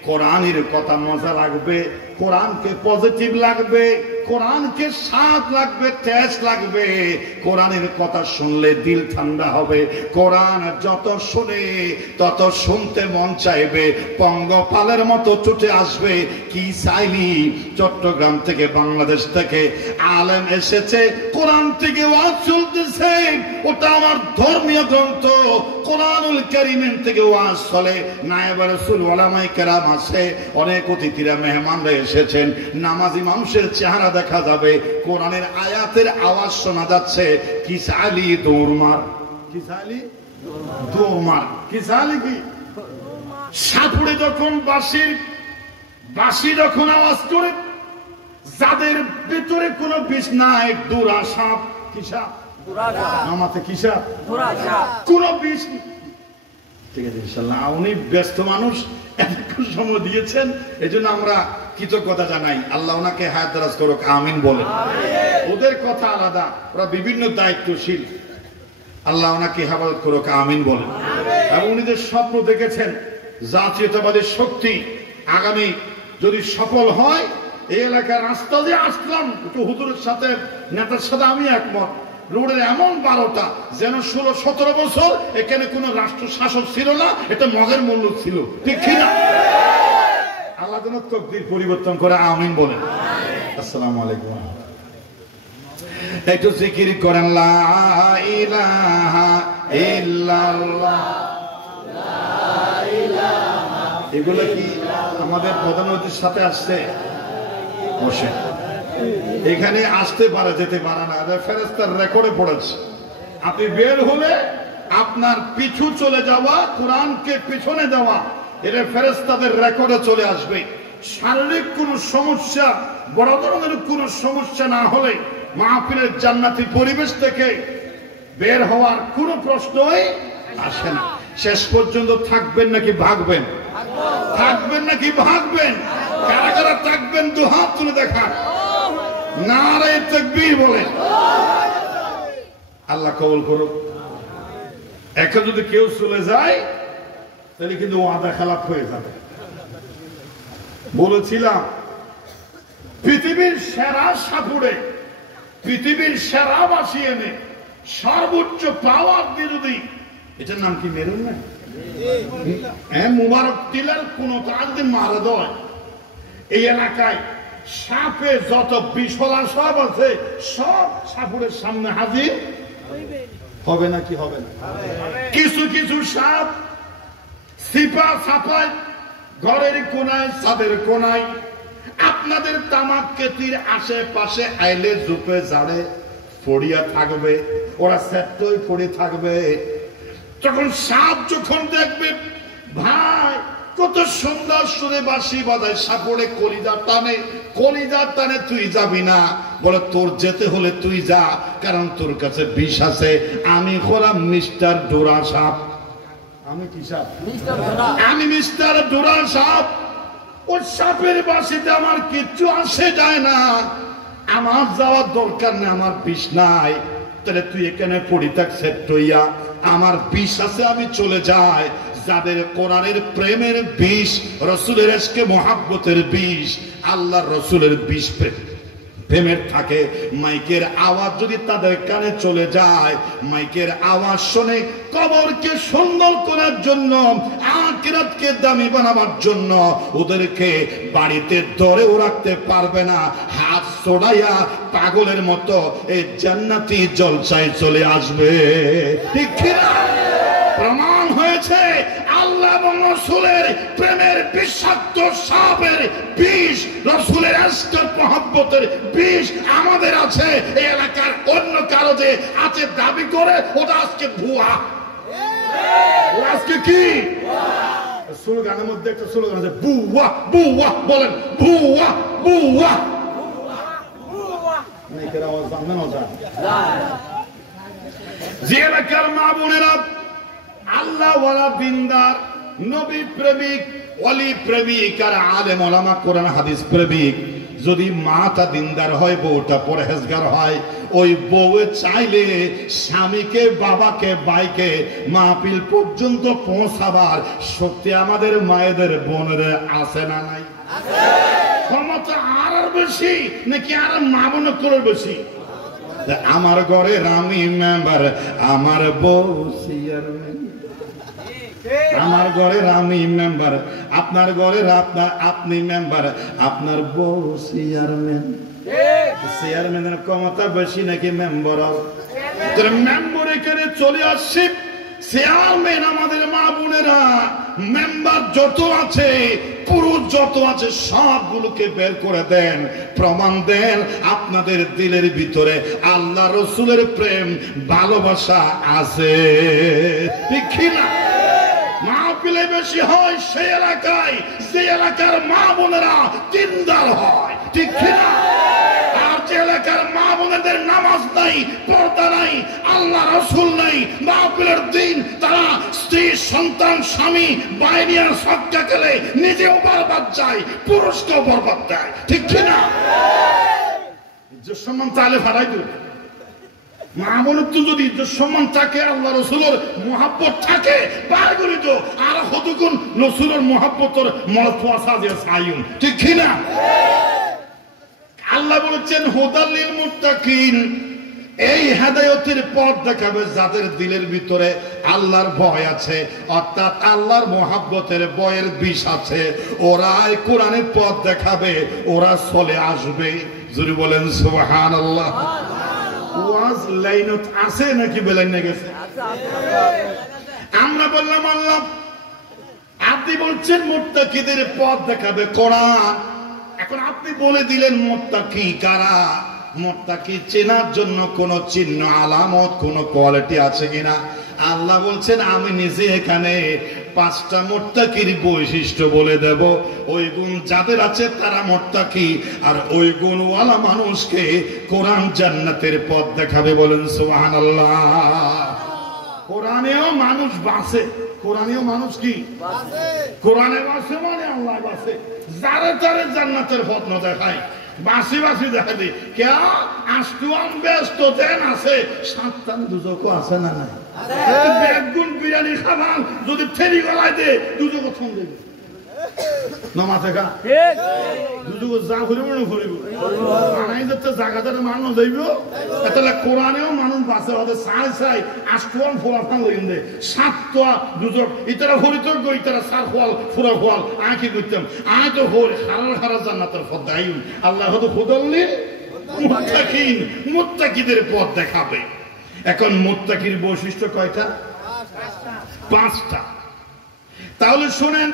কোরআনের কথা মজা লাগবে, কোরআনকে পজিটিভ লাগবে, কোরআনকে স্বাদ লাগবে, টেস্ট লাগবে। কোরআনের কথা শুনলে দিল ঠান্ডা হবে। কোরআন যত শুনে তত শুনতে মন চাইবে, পঙ্গপালের মতো ছুটে আসবে। কি চাইলি? চট্টগ্রাম থেকে, বাংলাদেশ থেকে আলেম এসেছে, কোরআন থেকে ওয়াজ চলতেছে, ওটা আমার ধর্মীয় গ্রন্থ কোরআনুল কারীমের থেকে ওয়াজ চলে। নায়েব রাসূল, উলামায়ে কেরাম আছে, অনেক অতিথিরা মেহমানরা এসেছেন, নামাজি মানুষের চেহারা দেখা যাবে, কোরআনের আয়াতের আওয়াজ শোনা যাচ্ছে। কি চাইলি? দৌড় মার। কি চাইলি? দৌড় মার। কি চাইলি? কি সাপুড়ে যখন বাঁশি যখন আওয়াজ করে, যাদের ভিতরে কোনো বিষ নাই, দুরা সাপ। কি সাপ? আমাতে কি সাপ? কোন বিষ। ঠিক আছে ইনশাআল্লাহ। উনি ব্যস্ত মানুষ, এতক্ষণ সময় দিয়েছেন, এই জন্য আমরা কৃতজ্ঞতা জানাই। আল্লাহ ওনাকে হায়াত দারাজ করুক, আমিন বলেন। ওদের কথা আলাদা, ওরা বিভিন্ন দায়িত্বশীল, আল্লাহ ওনাকে হেফাজত করুক, আমিন বলেন। এবং উনি যে স্বপ্ন দেখেছেন জাতীয়তাবাদের শক্তি আগামী যদি সফল হয়, এই এলাকার রাস্তা দিয়ে আসলাম একটু হুজুরের সাথে, নেতার সাথে আমি একমত। রোডের এমন 12টা যেন 16-17 বছর এখানে কোন রাষ্ট্র শাসক ছিল না, এটা মগের মূল্য ছিল, ঠিক কিনা? আল্লাহ যেন তকদির পরিবর্তন করে, আমিন বলেন। আসসালামু আলাইকুম। একটু জিকির করেন, লা ইলাহা ইল্লাল্লাহ। এগুলো কি আমাদের প্রধানমন্ত্রীর সাথে আসছে? বসে এখানে আসতে পারে, যেতে পারে না, ফেরেশতার রেকর্ডে পড়েছে। আপনি বের হলে আপনার পিছু চলে যাওয়া, কোরআনকে পিছনে দেওয়া, এটা ফেরেশতাদের রেকর্ডে চলে আসবে। শারীরিক কোনো সমস্যা, বড় ধরনের কোনো সমস্যা না হলে মাহফিলের জান্নাতি পরিবেশ থেকে বের হওয়ার কোনো প্রশ্নই আসে না। শেষ পর্যন্ত থাকবেন নাকি ভাগবেন? থাকবেন নাকি ভাগবেন? কারা কারা থাকবেন দু হাত তুলে দেখান, নারে তাকবীর বলেন। আল্লাহ কবুল করুক। এখন যদি কেউ চলে যায় তাহলে কিন্তু ওয়াদা খেলাফ হয়ে যাবে। বলেছিলাম পৃথিবীর সেরা সাপুড়ে, পৃথিবীর সেরা বাসি এনে সর্বোচ্চ পাওয়ার বিরোধী, এটার নাম কি মেরুন না? মুবারক টিলার কোন তাজদিন মারা দেয়। এই এলাকায় সাপে যত বিশলা সব আছে সব সাপুরের সামনে হাজির হবে নাকি হবে না? কিছু কিছু সাপ সিপা ছাপায় ঘরের কোনায়, ছাদের কোনায়, আপনাদের তামাক কেতির আশেপাশে আইলে জুপে জাড়ে পড়িয়া থাকবে, ওরা সেটই পড়ে থাকবে। তখন সাপ যখন দেখবে ভাই কত সুন্দর সুরে বাঁশি বাজায়, সাপড়ে কলিজা টানে, কলিজা টানে তুই যাবি না, বলে তোর যেতে হলে তুই যা, কারণ তোর কাছে বিষ আছে। আমি হলাম মিস্টার ডোরা সাপ। আমি কি সাপ? আমি মিস্টার ডোরা সাপ। ওই সাপের বাঁশিতে আমার কিচ্ছু আসে যায় না, আমার যাওয়ার দরকার নেই, আমার বিষ নাই। তাহলে তুই এখানে পড়ি থাক সেটইয়া, আমার বিষ আছে, আমি চলে যাই। যাদের কোরআনের প্রেমের বিষ, রসুলের ইশকে মোহাব্বতের বিষ, আল্লাহর রসুলের বিষ প্রেমের থাকে, মাইকের আওয়াজ যদি তাদের কানে চলে যায়, মাইকের আওয়াজ শুনে কবরকে সুন্দর করার জন্য, আখিরাতকে দামি বানাবার জন্য ওদেরকে বাড়িতে ধরেও রাখতে পারবে না, হাত ছড়াইয়া পাগলের মতো এই জান্নাতি জলসায় চলে আসবে। ঠিক কিনা? প্রমাণ হয়েছে আল্লাহ এবং রসুলের প্রেমের বিষাক্ত সাপের বিষ, রসুলের ইশকের মোহাব্বতের বিষ আমাদের আছে। এই এলাকার অন্য কারো যে আছে দাবি করে, ওটা আজকে ভুয়া। আজকে কি স্লোগানের মধ্যে একটা স্লোগান আছে, বুয়া বুয়া, বলেন বুয়া বুয়া। আওয়াজ জানবেন যে এলাকার মা বোনেরা আল্লাহ ওয়ালা দিনদার, নবী প্রেমিক, ওয়ালি প্রেমিক আর আলেম ওলামা কোরআন হাদিস প্রেমিক, যদি মাটা দিনদার হয়, বউটা পরহেজগার হয়, ওই বউ চাইলে স্বামীকে, বাবাকে, ভাইকে মাহফিল পর্যন্ত পৌঁছাবার শক্তি আমাদের মায়েদের বোনের আছে না নাই? ক্ষমতা আর বেশি নাকি আর মা বোনের করে বেশি? আমার ঘরে আমি মেম্বার, আমার বউ চেয়ারম্যান। আমার ঘরের আমি মেম্বার, আপনার ঘরের আপনি মেম্বার, আপনার বউ চেয়ারম্যান। চেয়ারম্যানের ক্ষমতা বেশি নাকি মেম্বার? মেম্বার এখানে চলে আসছে, চেয়ারম্যান আমাদের মা বোনেরা, মেম্বার যত আছে, পুরুষ যত আছে, সবগুলোকে বের করে দেন, প্রমাণ দেন আপনাদের দিলের ভিতরে আল্লাহ রসুলের প্রেম ভালোবাসা আছে। ঠিক কিনা? মাহফিলে বেশি হয় সেই এলাকায়, যে এলাকার মা বোনেরা দিনদার হয়। ঠিক কিনা? আর যে এলাকার মা বোনেদের নামাজ নাই, পর্দা নাই, আল্লাহ রসুল নাই, মাহফিলের দিন তারা স্ত্রী, সন্তান, স্বামী, বাইরে আর সবটা গেলে নিজেও বরবাদ যায়, পুরুষকেও বরবাদ দেয়। ঠিক কিনা? ইজ্জত সম্মান চাইলে ফাটাই দেবে। মা বোনের তো যদি ইজ্জত সম্মান থাকে, আল্লাহ রসুলের মোহাব্বত থাকে, পার করে তো আর হতগুণ রসুলের মোহাব্বতের মলফাসা যে সায়ুন। ঠিক কিনা? আল্লাহ বলেছেন হুদাল্লিল মুত্তাকিন, এই হেদায়েতের পথ দেখাবে যাদের দিলের ভিতরে আল্লাহর ভয় আছে, অর্থাৎ আল্লাহর মোহাব্বতের ভয়ের বিষ আছে। ওরা এই কোরআনের পথ দেখাবে, ওরা চলে আসবে। যদি বলেন সুবহানাল্লাহ। ওয়াজ লাইনত আছে নাকি বেলাইনে গেছে? আমরা বললাম আল্লাহ, আপনি বলছেন মুত্তাকিদের পথ দেখাবে কোরআন। এখন আপনি বলে দিলেন মুত্তাকি কারা? মুত্তাকি চেনার জন্য কোন চিহ্ন, আলামত, কোন কোয়ালিটি আছে কিনা? আল্লাহ বলছেন আমি নিজে এখানে 5টা মুত্তাকির বৈশিষ্ট্য বলে দেব। ওই গুণ যাদের আছে তারা মুত্তাকি, আর ওই গুণওয়ালা মানুষকে কোরআন জান্নাতের পথ দেখাবে। বলেন সুবহানাল্লাহ। কোরআনেও মানুষ বাঁচে, কোরআনীয় মানুষ কি কোরআনে বাসে মানে আল্লাহ বাসে, যারে তারে জান্নাতের পথ ন দেখায়, বাসি বাসি দেখা দিই কে আষ্টুয়ান ব্যস্ত দেন আছে, সাতটান দুজকও আছে না নাই? বেগুন বিরিয়ানি খাবান যদি ফেরি গলায় দে দুজক ফোন দেবে নমাতে গা দুজক যা ঘুরিব না ঘুরিব বানাই যাতে জায়গাটাতে মানুষ যাইব। তাহলে কোরআনেও মানুষ বাসে হতে চাই চাই আষ্টুয়ান ফোলাফান লইন দে সাতটা দুজক ইতারা ফরিতর গো ইতারা সার খোয়াল ফুরা খোয়াল আয় কি করতাম আয় তো হরি হারার হারা জান্নাতের পথ দায়ুন আল্লাহ হয়তো খুদল্লি মুত্তাকিন মুত্তাকিদের পথ দেখাবে। এখন মুত্তাকির বৈশিষ্ট্য কয়টা? পাঁচটা। তাহলে শুনেন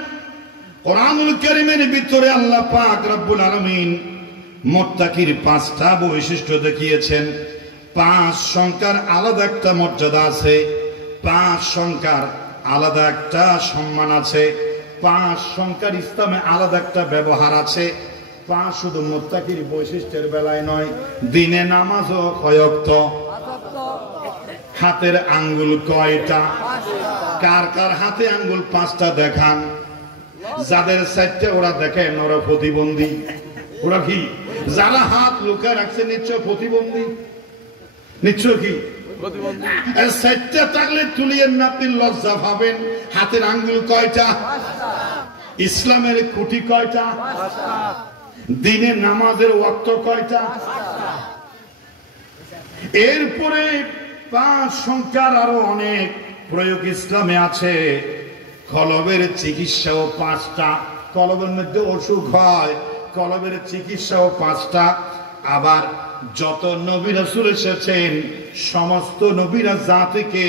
কোরআনুল কারীমের ভিতরে আল্লাহ পাক রব্বুল আলামিন মুত্তাকির পাঁচটা বৈশিষ্ট্য দেখিয়েছেন। পাঁচ সংখ্যার আলাদা একটা মর্যাদা আছে, পাঁচ সংখ্যার আলাদা একটা সম্মান আছে, পাঁচ সংখ্যার ইসলামে আলাদা একটা ব্যবহার আছে। পাঁচ শুধু মুত্তাকির বৈশিষ্ট্যের বেলায় নয়, দিনে নামাজও কয়ক্ত, হাতের আঙ্গুল কয়টা, কার কার হাতে আঙ্গুল পাঁচটা দেখান। যাদের চারটে ওরা দেখেন ওরা প্রতিবন্ধী, ওরা কি যারা হাত লুকায় রাখছে নিশ্চয় প্রতিবন্ধী, নিশ্চয় কি চারটে থাকলে তুলিয়েন না, আপনি লজ্জা পাবেন। হাতের আঙ্গুল কয়টা, ইসলামের খুঁটি কয়টা, দিনে নামাজের ওয়াক্ত কয়টা। এরপরে পাঁচ সংখ্যার আরো অনেক প্রয়োগ ইসলামে আছে। কলবের চিকিৎসাও পাঁচটা, কলবের মধ্যে অসুখ হয়, কলবের চিকিৎসাও পাঁচটা। আবার যত নবী রাসূল এসেছেন সমস্ত নবীরা জাতিকে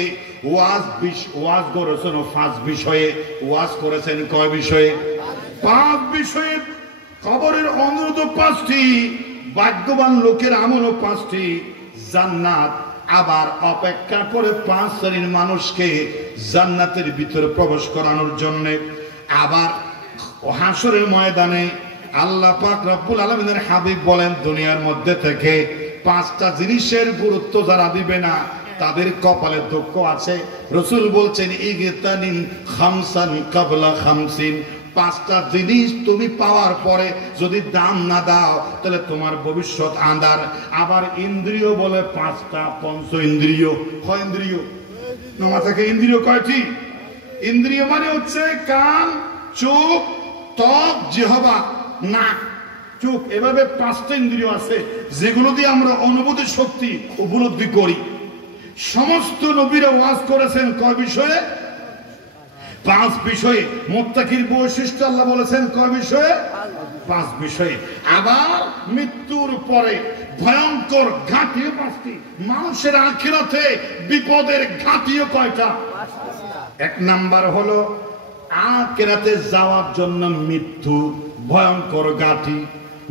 ওয়াজ করেছেন পাঁচ বিষয়ে, ওয়াজ করেছেন কয় বিষয়ে? পাঁচ বিষয়ে। কবরের অনুরোধ পাঁচটি, ভাগ্যবান লোকের আমলও পাঁচটি, জান্নাত আবার অপেক্ষা করে পাঁচ শ্রেণীর মানুষকে জান্নাতের ভিতরে প্রবেশ করানোর জন্য। আবার হাসরের ময়দানে আল্লাহ পাক রব্বুল আলামিনের হাবিব বলেন দুনিয়ার মধ্যে থেকে পাঁচটা জিনিসের গুরুত্ব যারা দিবে না তাদের কপালে দুঃখ আছে। রাসূল বলছেন ইগতানিম খামসান ক্বাবলা খামসিন, পাঁচটা জিনিস তুমি পাওয়ার পরে যদি দাম না দাও তাহলে তোমার ভবিষ্যৎ আন্ধার। আবার ইন্দ্রিয় বলে পাঁচটা, পঞ্চ ইন্দ্রিয়। কয় ইন্দ্রিয়? নমা থেকে ইন্দ্রিয় কয়টি? ইন্দ্রিয় মানে হচ্ছে কান, চোখ, ত্বক, জিহ্বা, নাক, চোখ। এভাবে পাঁচটা ইন্দ্রিয় আছে যেগুলো দিয়ে আমরা অনুভূতি শক্তি উপলব্ধি করি। সমস্ত নবীরা ওয়াজ করেছেন কয় বিষয়ে? পাঁচ বিষয়ে। মুত্তাকির বৈশিষ্ট্য আল্লাহ বলেছেন কয় বিষয়ে? পাঁচ বিষয়ে। আবার মৃত্যুর পরে ভয়ঙ্কর ঘাঁটিও পাঁচটি। মানুষের আখিরাতে বিপদের ঘাঁটিও কয়টা? এক নাম্বার হলো আখিরাতে যাওয়ার জন্য মৃত্যু, ভয়ঙ্কর ঘাঁটি,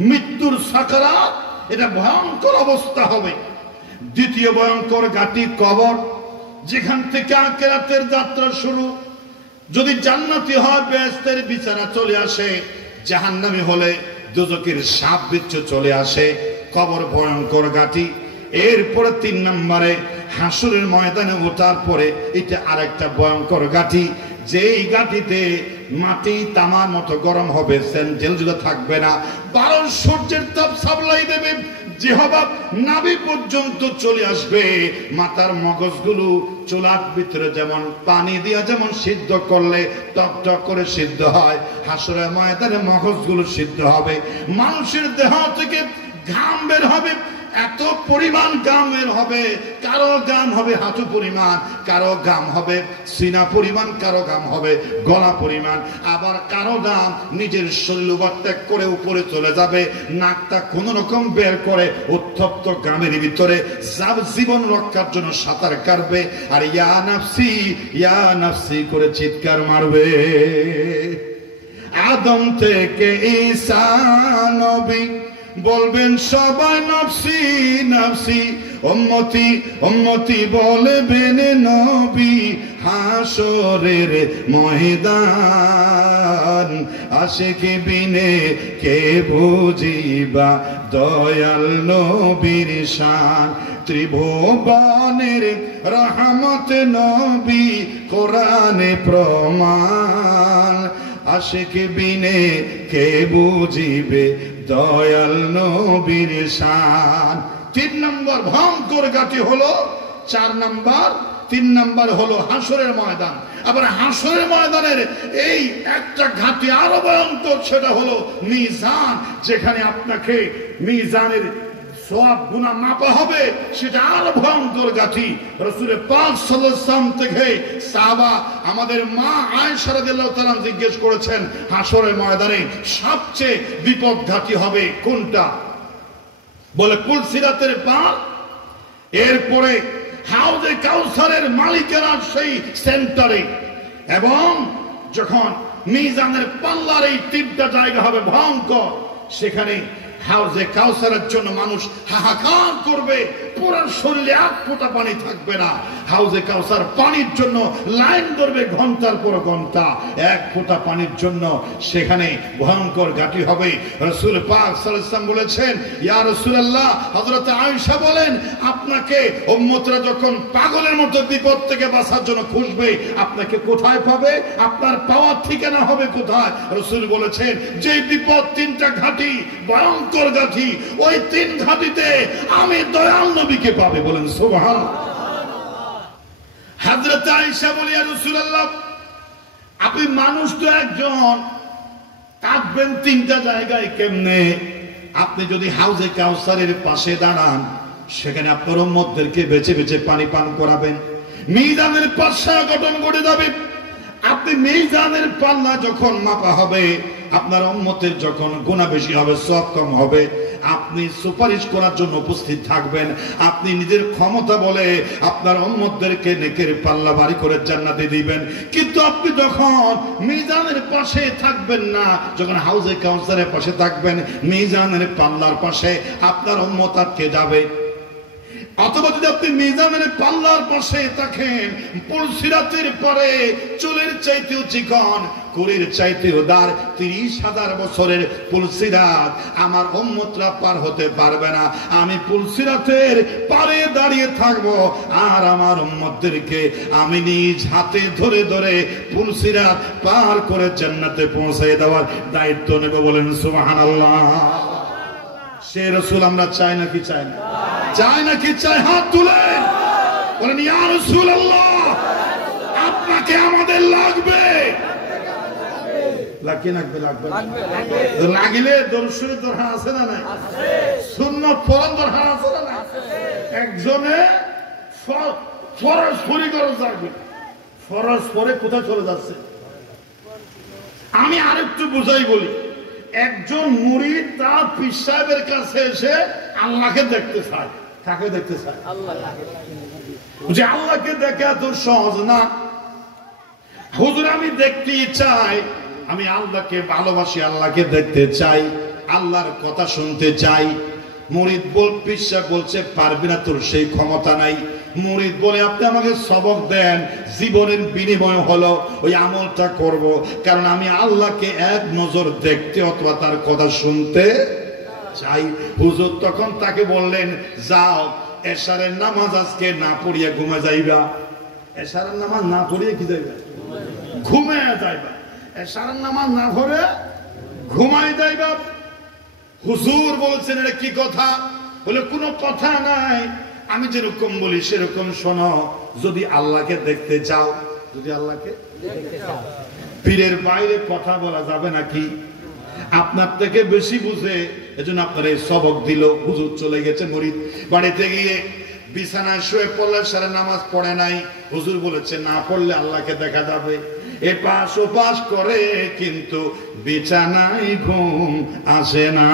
মৃত্যুর সাকারাত, এটা ভয়ঙ্কর অবস্থা হবে। দ্বিতীয় ভয়ঙ্কর ঘাঁটি কবর, যেখান থেকে আখিরাতের যাত্রা শুরু। যদি জান্নাতি হয় বেহেশতের বিছানা চলে আসে, জাহান্নামী হলে দোজখের সাপ বিচ্ছু চলে আসে। কবর ভয়ঙ্কর ঘাঁটি। এরপরে তিন নম্বরে হাসরের ময়দানে ওঠার পরে এটা আরেকটা ভয়ঙ্কর ঘাঁটি, যেই ঘাঁটিতে মাটি তামার মতো গরম হবে, সেন্টেল জুড়ে থাকবে না, 12 সূর্যের তাপ সাপ্লাই দেবে, জিহ্বা নাভি পর্যন্ত চলে আসবে। মাথার মগজগুলো চুলার ভিতরে যেমন পানি দিয়া যেমন সিদ্ধ করলে টকটক করে সিদ্ধ হয়, হাসরের ময়দানে মগজগুলো সিদ্ধ হবে। মানুষের দেহ থেকে ঘাম বের হবে, এত পরিমাণ ঘাম বের হবে, কারো ঘাম হবে হাঁটু পরিমাণ, কারো ঘাম হবে সিনা পরিমাণ, কারো ঘাম হবে গলা পরিমাণ, আবার কারো ঘাম নিজের শরীর ত্যাগ করে উপরে চলে যাবে, নাকটা কোন রকম বের করে উত্তপ্ত ঘামের ভিতরে জীবন রক্ষার জন্য সাঁতার কাটবে, আর ইয়া নাফসি করে চিৎকার মারবে। আদম থেকে ঈসা নবী বলবেন সবাই নফসি নফসি, উম্মতি উম্মতি বলবেন নবী। হাসরের ময়দান আশিকি বিনে কে বুঝিবা দয়াল নবীর শান। ত্রিভুবনের রহমত নবী কোরআনে প্রমাণ, আশিক বিনে কে বুঝিবে দয়াল নবীর শান। 3 নম্বর ভয়ঙ্কর ঘাঁটি হলো 4 নম্বর, 3 নম্বর হলো হাসরের ময়দান। আবার হাসরের ময়দানের এই একটা ঘাঁটি আরো ভয়ঙ্কর, সেটা হলো মিজান, যেখানে আপনাকে মিজানের সওয়াব গুনাহ মাপা হবে, সেটা আরো ভয়ঙ্কর ঘাঁটি। রাসূল পাক সাল্লাল্লাহু আলাইহি ওয়াসাল্লাম থেকে সাহাবা আমাদের মা আয়েশা রাদিয়াল্লাহু তাআলা জিজ্ঞেস করেছেন, হাসরের ময়দানে সবচেয়ে বিপদ ঘাঁটি হবে কোনটা? বলে পুলসিরাতের পার, এরপরে হাউজে কাউসারের মালিকেরা সেই সেন্টারে, এবং যখন মিজানের পাল্লার এই 3টা জায়গা হবে ভয়ঙ্কর, সেখানে হাউজে কাউসারের জন্য মানুষ হাহাকার করবে, পুরো শরীরে 1 ফোঁটা পানি থাকবে না। হাউজে কাউসার পানির জন্য লাইন ধরবে ঘন্টার পর ঘন্টা, 1 ফোঁটা পানির জন্য সেখানে ভয়ঙ্কর ঘাঁটি হবে। রাসূল পাক সাল্লাল্লাহু আলাইহি ওয়াসাল্লাম বলেছেন, ইয়া রাসূলুল্লাহ, হযরত আয়েশা বলেন, আপনাকে উম্মতরা যখন পাগলের মতো বিপদ থেকে বাঁচার জন্য খুঁজবে, আপনাকে কোথায় পাবে? আপনার পাওয়ার ঠিকানা হবে কোথায়? রাসূল বলেছেন, যে বিপদ 3টা ঘাঁটি ভয়ঙ্কর ঘাঁটি, ওই 3 ঘাঁটিতে আমি দয়াল নবীকে পাবে। বলেন সুবহানাল্লাহ। হযরত আয়েশা বলে, ইয়া রাসূলুল্লাহ, আপনি মানুষ তো একজন, থাকবেন 3টা জায়গায় কেমনে? আপনি যদি হাউজে কাউসারের পাশে দাঁড়ান, সেখানে আপনার উম্মতদেরকে বেছে বেছে পানি পান করাবেন, মিজানের পাশা গঠন করে যাবে। আপনি মিজানের পাল্লা যখন মাপা হবে, আপনার উম্মতের যখন গুনাহ বেশি হবে, সওয়াব কম হবে, আপনি সুপারিশ করার জন্য উপস্থিত থাকবেন। আপনি নিজের ক্ষমতা বলে আপনার উম্মতদেরকে নেকের পাল্লা ভারী করে জান্নাতে দিবেন। কিন্তু আপনি যখন মিজানের পাশে থাকবেন না, যখন হাউজে কাউসারের পাশে থাকবেন, মিজানের পাল্লার পাশে আপনার উম্মত আটকে যাবে। অথবা যদি আপনি মিজানের পাল্লার পাশে থাকেন, পুলসিরাতের পরে চুলের চাইতেও চিকন, কুড়ির চাইতেও দাঁড়, 30,000 বছরের পুলসিরাত আমার উম্মতরা পার হতে পারবে না। আমি পুলসিরাতের পারে দাঁড়িয়ে থাকবো, আর আমার উম্মতদেরকে আমি নিজ হাতে ধরে ধরে পুলসিরাত পার করে জান্নাতে পৌঁছে দেওয়ার দায়িত্ব নেব। বলেন সুবহানাল্লাহ। সে রাসূল আমরা চাই নাকি চাই না? চাই নাকি চাই? হাত তুলেন, বলেন ইয়া রাসূলুল্লাহ, আপনাকে আমাদের লাগবে। লাগিলে দরশুর দরকার আছে না নাই? সুন্নাত পড়ার দরকার আছে না নাই? একজনে ফরজ পড়ি করে যাবে, ফরজ পড়ে কোথায় চলে যাচ্ছে? আমি আরেকটু বুঝাই বলি, একজন মুরিদ তার পীর সাহেবের কাছে এসে আল্লাহকে দেখতে চায়। কাকে দেখতে চায়? যে আল্লাহকে দেখে এত সহজ না। হুজুর আমি দেখতে চাই, আমি আল্লাহকে ভালোবাসি, আল্লাহকে দেখতে চাই, আল্লাহর কথা শুনতে চাই। মুরিদ পীর সাহেব বলছে পারবি না, তোর সেই ক্ষমতা নাই। মুরিদ বলে আপনি আমাকে সবক দেন, জীবনের বিনিময় হলো ওই আমলটা করব, কারণ আমি আল্লাহকে এক নজর দেখতে অথবা তার কথা শুনতে চাই। হুজুর তখন তাকে বললেন, যাও এশারের নামাজ আজকে না পড়িয়া ঘুমে যাইবা। এশারের নামাজ না পড়িয়ে কি যাইবা? ঘুমে যাইবা। এশারের নামাজ না পড়ে ঘুমাই যাইবা। হুজুর বলছেন এটা কি কথা? বলে কোনো কথা নাই, আমি যেরকম বলি সেরকম শোনো। যদি আল্লাহকে দেখতে চাও, যদি আল্লাহকে দেখতে চাও, পীরের বাইরে কথা বলা যাবে নাকি? আপনার থেকে বেশি বুঝে, এজন্য আপনার এই সবক দিল। হুজুর চলে গেছে মুরিদ বাড়িতে গিয়ে বিছানায় শুয়ে পড়লে, সারা নামাজ পড়ে নাই। হুজুর বলেছে না পড়লে আল্লাহকে দেখা যাবে। এপাশ ওপাশ করে কিন্তু বিছানায় ঘুম আসে না।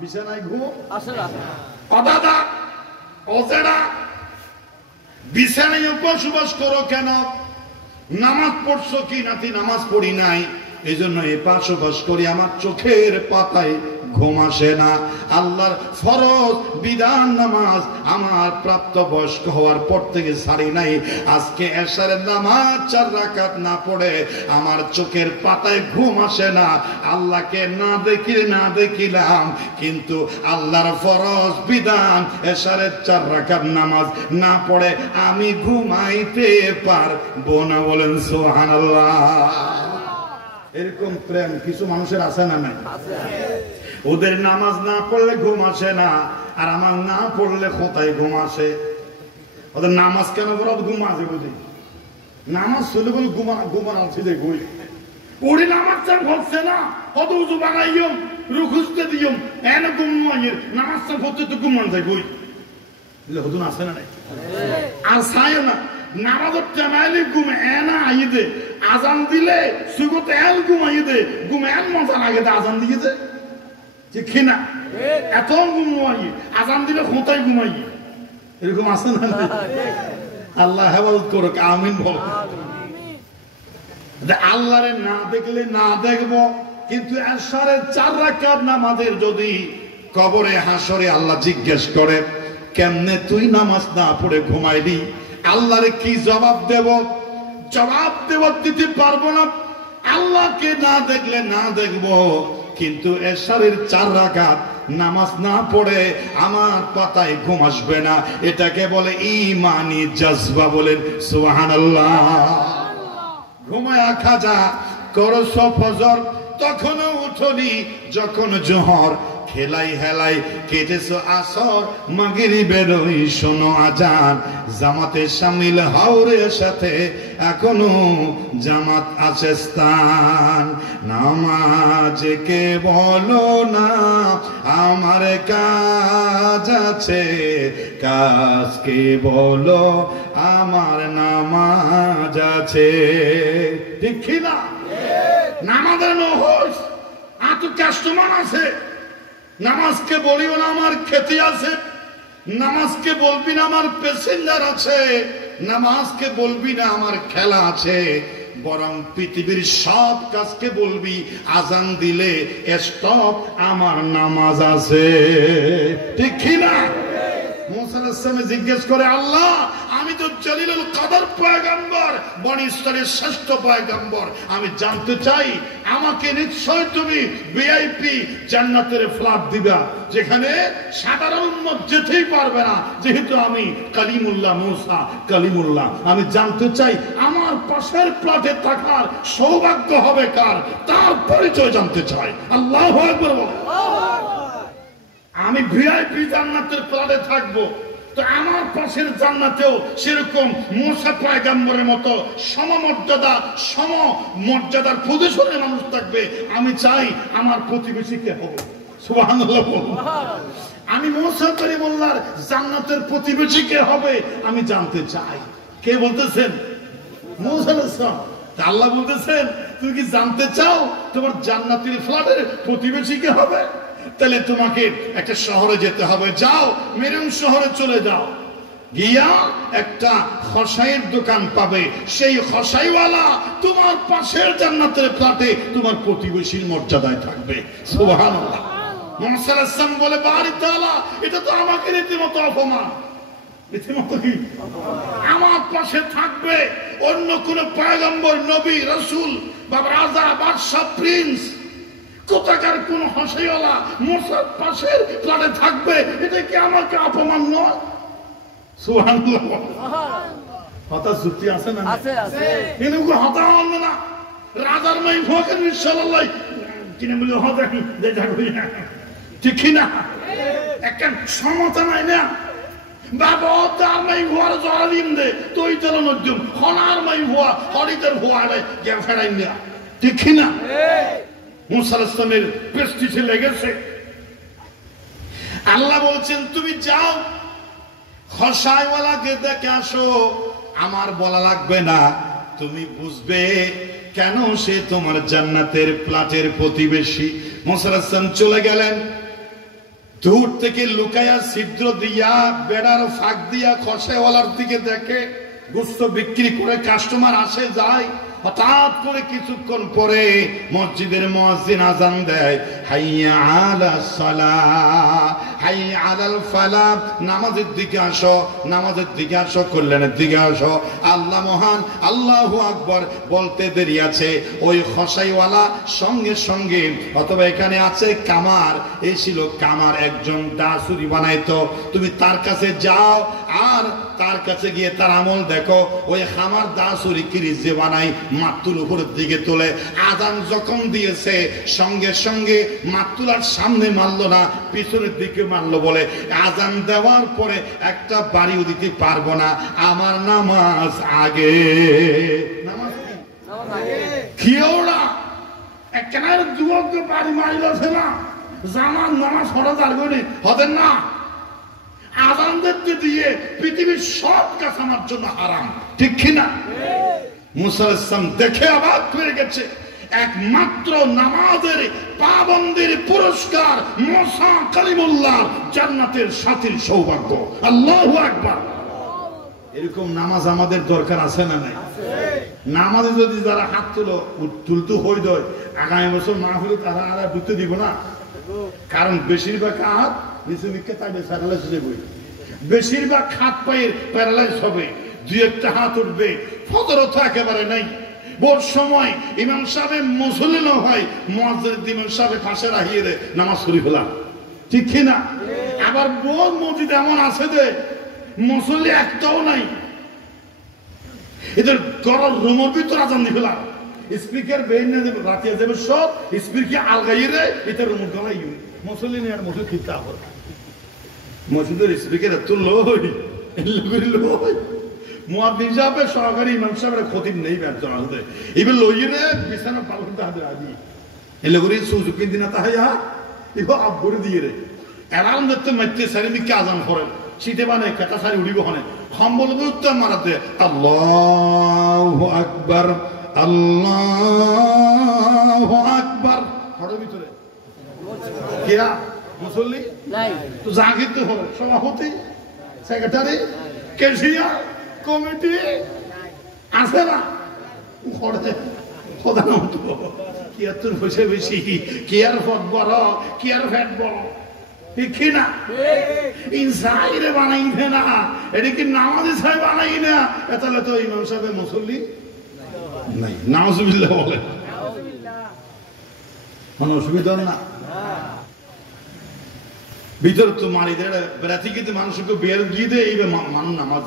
বিছানায় ঘুম আসে না। অদাদা অজেরা বিছানায় উপবাস করো কেন? নামাজ পড়ছো কি? নাতি নামাজ পড়ি নাই। এই জন্য এপাশ ওপাশ করি, আমার চোখের পাতায় ঘুম আসে না। আল্লাহর ফরজ বিধান নামাজ আমার প্রাপ্ত বয়স্ক হওয়ার পর থেকে ছাড়ি নাই। আজকে এশারের নামাজ 4 রাকাত না পড়ে আমার চোখের পাতায় ঘুম আসে না। আল্লাহকে না দেখিলাম, কিন্তু আল্লাহর ফরজ বিধান এশারের 4 রাকাত নামাজ না পড়ে আমি ঘুমাইতে পারবো না। বলেন সুবহানাল্লাহ। এরকম প্রেম কিছু মানুষের আছে না নাই? ওদের নামাজ না পড়লে ঘুম আসে না, আর আমার না পড়লে কোথায় ঘুম আসে? ওদের নামাজ কেন পড়া ঘুম আসে? বুঝি নামাজ চলে বলে ঘুমানো ছিল বই ওরে নামাজ চান হচ্ছে না, কত উঁচু বানাইম রুখুজতে দিম এন ঘুমাইয়ের নামাজ চান হচ্ছে তো ঘুমান যায় বই হতুন আসে না নাই? আর চায় না নামাজের টেমাইলে ঘুম এনা আইদে, আজান দিলে সুগত এল ঘুমাই দে, ঘুম এন মজা লাগে আজান দিয়েছে ঠিক না? এত ঘুমাই আজান দিলে কোথায় ঘুমাই, এরকম আছে না? আল্লাহ হেফাজত করুক, আমিন বল। আল্লাহরে না দেখলে না দেখবো, কিন্তু এশারের 4 রাকাত নামাজের যদি কবরে হাসরে আল্লাহ জিজ্ঞেস করে কেমনে তুই নামাজ না পড়ে ঘুমাইলি, আল্লাহরে কি জবাব দেব? জবাব দিতে পারবো না। আল্লাহকে না দেখলে না দেখবো, কিন্তু এশারের 4 রাকাত নামাজ না পড়ে আমার পাতায় ঘুম আসবে না। এটাকে বলে ঈমানি জজবা। বলেন সুবহানাল্লাহ। ঘুমায়া খাজা করছ ফজর, তখনও উঠনি যখন জোহর, খেলাই হেলাই কেটেছ আসর, মাগরিবের ওই শোনো আজান, জামাতে শামিল হাওরে সাথে এখনো জামাত আছে স্থান। নামাজ কে বলো না আমার কাজ আছে, কাজকে বলো আমার নামাজ আছে। ঠিক না? নামাজের নহস এত কাস্টমার আছে, নামাজকে বলিও না আমার খেতে আছে, নামাজকে বলবি না আমার প্যাসেঞ্জার আছে, নামাজকে বলবি না আমার খেলা আছে, বরং পৃথিবীর সব কাজকে বলবি আজান দিলে স্টপ আমার নামাজ আছে। ঠিক না? মুসা আলাইহিস সালাম জিজ্ঞেস করে আল্লাহ আমি তো জলিলুল কদর পয়গম্বর, বনি ইসরাইলের শ্রেষ্ঠ পয়গম্বর, আমি জানতে চাই আমাকে নিশ্চয় তুমি ভিআইপি জান্নাতের ফ্ল্যাট দিবা যেখানে সাধারণ উম্মত যেতেই পারবে না, যেহেতু আমি কালিমুল্লাহ মুসা কালিমুল্লাহ। আমি জানতে চাই আমার পাশের ফ্ল্যাটে থাকার সৌভাগ্য হবে কার, তার পরিচয় জানতে চাই। আল্লাহু আকবার। আমি ভিআইপি জান্নাতের ফ্ল্যাটে থাকবো, তো আমার পাশের জান্নাতেও সেরকম মুসা পয়গম্বরের মতো সমমর্যাদার পজিশনের মানুষ থাকবে। আমি চাই আমার প্রতিবেশী কে হবে। সুবহানাল্লাহ। আমি মুসা কালিমুল্লাহর জান্নাতের প্রতিবেশী কে হবে আমি জানতে চাই। কে বলতেছেন? মুসা আলাইহিস সালাম। আল্লাহ বলতেছেন তুমি কি জানতে চাও তোমার জান্নাতের ফ্ল্যাটের প্রতিবেশী কে হবে? তাহলে তোমাকে একটা শহরে যেতে হবে, যাও মেরুন শহরে চলে যাও, গিয়া একটা খসাইয়ের দোকান পাবে, সেই খসাইওয়ালা তোমার পাশের জান্নাতের ফ্ল্যাটে তোমার প্রতিবেশীর মর্যাদায় থাকবে। সুবহানাল্লাহ। মুসা আলাইহিস সালাম বলে বাড়ি তাআলা এটা তো আমাকে রীতিমতো অপমান। রীতিমতো কি? আমার পাশে থাকবে অন্য কোন পয়গম্বর নবী রাসূল বা রাজা বাদশা প্রিন্স, কোথাকার কোন হাসিওয়ালা মুসার পাশের ফ্ল্যাটে থাকবে, এটা কি আমাকে অপমান নয়? সুবহানাল্লাহ। হতা যুক্তি আছে না? আছে আছে। কিন্তু হতা হল না রাজার মাই ভোকে ইনশাআল্লাহ কিনে বলে হতা দে যাবে না। ঠিক না? একটা সমতা নাই না বাবা তার মাই ভোয়ার জরালিম দে তুই তোর নজুম খনার মাই ভোয়া হরিতের ভোয়ারে গে ফেরাই না। ঠিক না? মুসা আলাইহিস সালামের প্রেস্টিজে লেগেছে। আল্লাহ বলছেন তুমি যাও খসাইওয়ালাকে দেখে আসো, আমার বলা লাগবে না, তুমি বুঝবে কেন সে তোমার জান্নাতের ফ্ল্যাটের প্রতিবেশী। মুসা আলাইহিস সালাম চলে গেলেন, দূর থেকে লুকায়া ছিদ্র দিয়া বেড়ার ফাঁক দিয়া খসাইওয়ালার দিকে দেখে, গোশত বিক্রি করে কাস্টমার আসে যায়, হঠাৎ করে কিছুক্ষণ পরে মসজিদের মুয়াজ্জিন আযান দেয়, হাইয়া আলাস সালাহ হাইয়া আলাল ফালাহ, নামাজের দিকে আসো, নামাজের দিকে আসো, কল্যাণের দিকে আসো। আল্লাহ মহান, আল্লাহু আকবার বলতে দেরি আছে, ওই খসাইওয়ালা সঙ্গে সঙ্গে, অথবা এখানে আছে কামার, এই ছিল কামার, একজন দাসুরি বানাইতো। তুমি তার কাছে যাও আর তার কাছে গিয়ে তার আমল দেখো। ওই খামার দাসুরি কিরিচ যে বানাই, মাতুল উপরের দিকে তোলে। আযান যখন দিয়েছে সঙ্গে সঙ্গে মাতুলার সামনে মারলো না, পিছনের দিকে মারলো, বলে আযান দেওয়ার পরে একটা বাড়িও দিতে পারবো না, আমার নামাজ আগে। নামাজ খেয়েও না একখানে যুবককে বাড়ি মারিলছে না, জামান নামাজ ফরজ আর গনি হতেন না। আযান দিতে দিয়ে পৃথিবীর সব কাজ আমার জন্য হারাম, ঠিক কিনা? মুসা আলাইহিস সালাম দেখে অবাক হয়ে গেছে, একমাত্র নামাজের পাবন্দির পুরস্কার মুসা কালিমুল্লাহ জান্নাতের সাথীর সৌভাগ্য। আল্লাহু আকবার। এরকম নামাজ আমাদের দরকার আছে না নাই? নামাজে যদি যারা হাত তুলতে হই দয়, আগামী বছর মাহফিলে তারা আর ঢুকতে দিব না। কারণ বেশিরভাগ হাত নিচে দিকে তাইবে প্যারালাইজ হয়ে বই, বেশিরভাগ হাত পায়ের প্যারালাইজ হবে, দুই একটা হাত উঠবে। ফজরত একেবারে নাই। ভোর সময় ইমাম সাহেব মুসল্লি না হয়, মুয়াজ্জিন ইমাম সাহেব পাশে রাখিয়ে দেয়, নামাজ শুরু হলাম, ঠিক কিনা? আবার বহু মসজিদ এমন আছে যে মুসল্লি একটাও নাই, এদের ঘরের রুমের ভিতর আজান দিয়ে ফেলা, স্পিকার বেইন না দেবে, রাতে যাবে সব স্পিকার আলগাইয়ে দেয়, এটা রুমের গলাই মুসল্লি নেই, আর মুসল্লি খিতা করে মসজিদের স্পিকার এত লই লই। মুয়াজ্জিন সাহেব সহকারী ইমাম সাহেবের খতিব নেই ব্যর্থ হতে, এবার লইয়ে রে বিছানা পালন তাদের আদি এলে করে সুযোগ দিন না তাহাইয়া এবার আব্বরে দিয়ে রে এলার্ম দেখতে মারতে সারিমিকে আজান করেন, শীতে বানায় কেটা সারি উড়িব হনে সম্বল উত্তর মারাতে আল্লাহু আকবার আল্লাহু আকবার। ঘরের ভিতরে কেরা মুসল্লি নাই তো, জাগির তো হবে সভাপতি, সেক্রেটারি, ক্যাশিয়ার, কমিটি আছে না? ঘরে প্রধানত কি আর তোর পয়সা বেশি, কি আর ফট বড়, কি আর ফ্যাট বড়, ঠিক না? ইনসাইরে বানাইবে না, এটা কি নামাজি সাহেব বানাই না, তাহলে তো ইমাম সাহেবের মুসল্লি নাই। নাউজুবিল্লাহ বলে, কোনো অসুবিধা না। ভিতর তো মারি দেয় বেড়াতে, কিন্তু মানুষকে বের গিয়ে দেয়, এই মানুষ নামাজ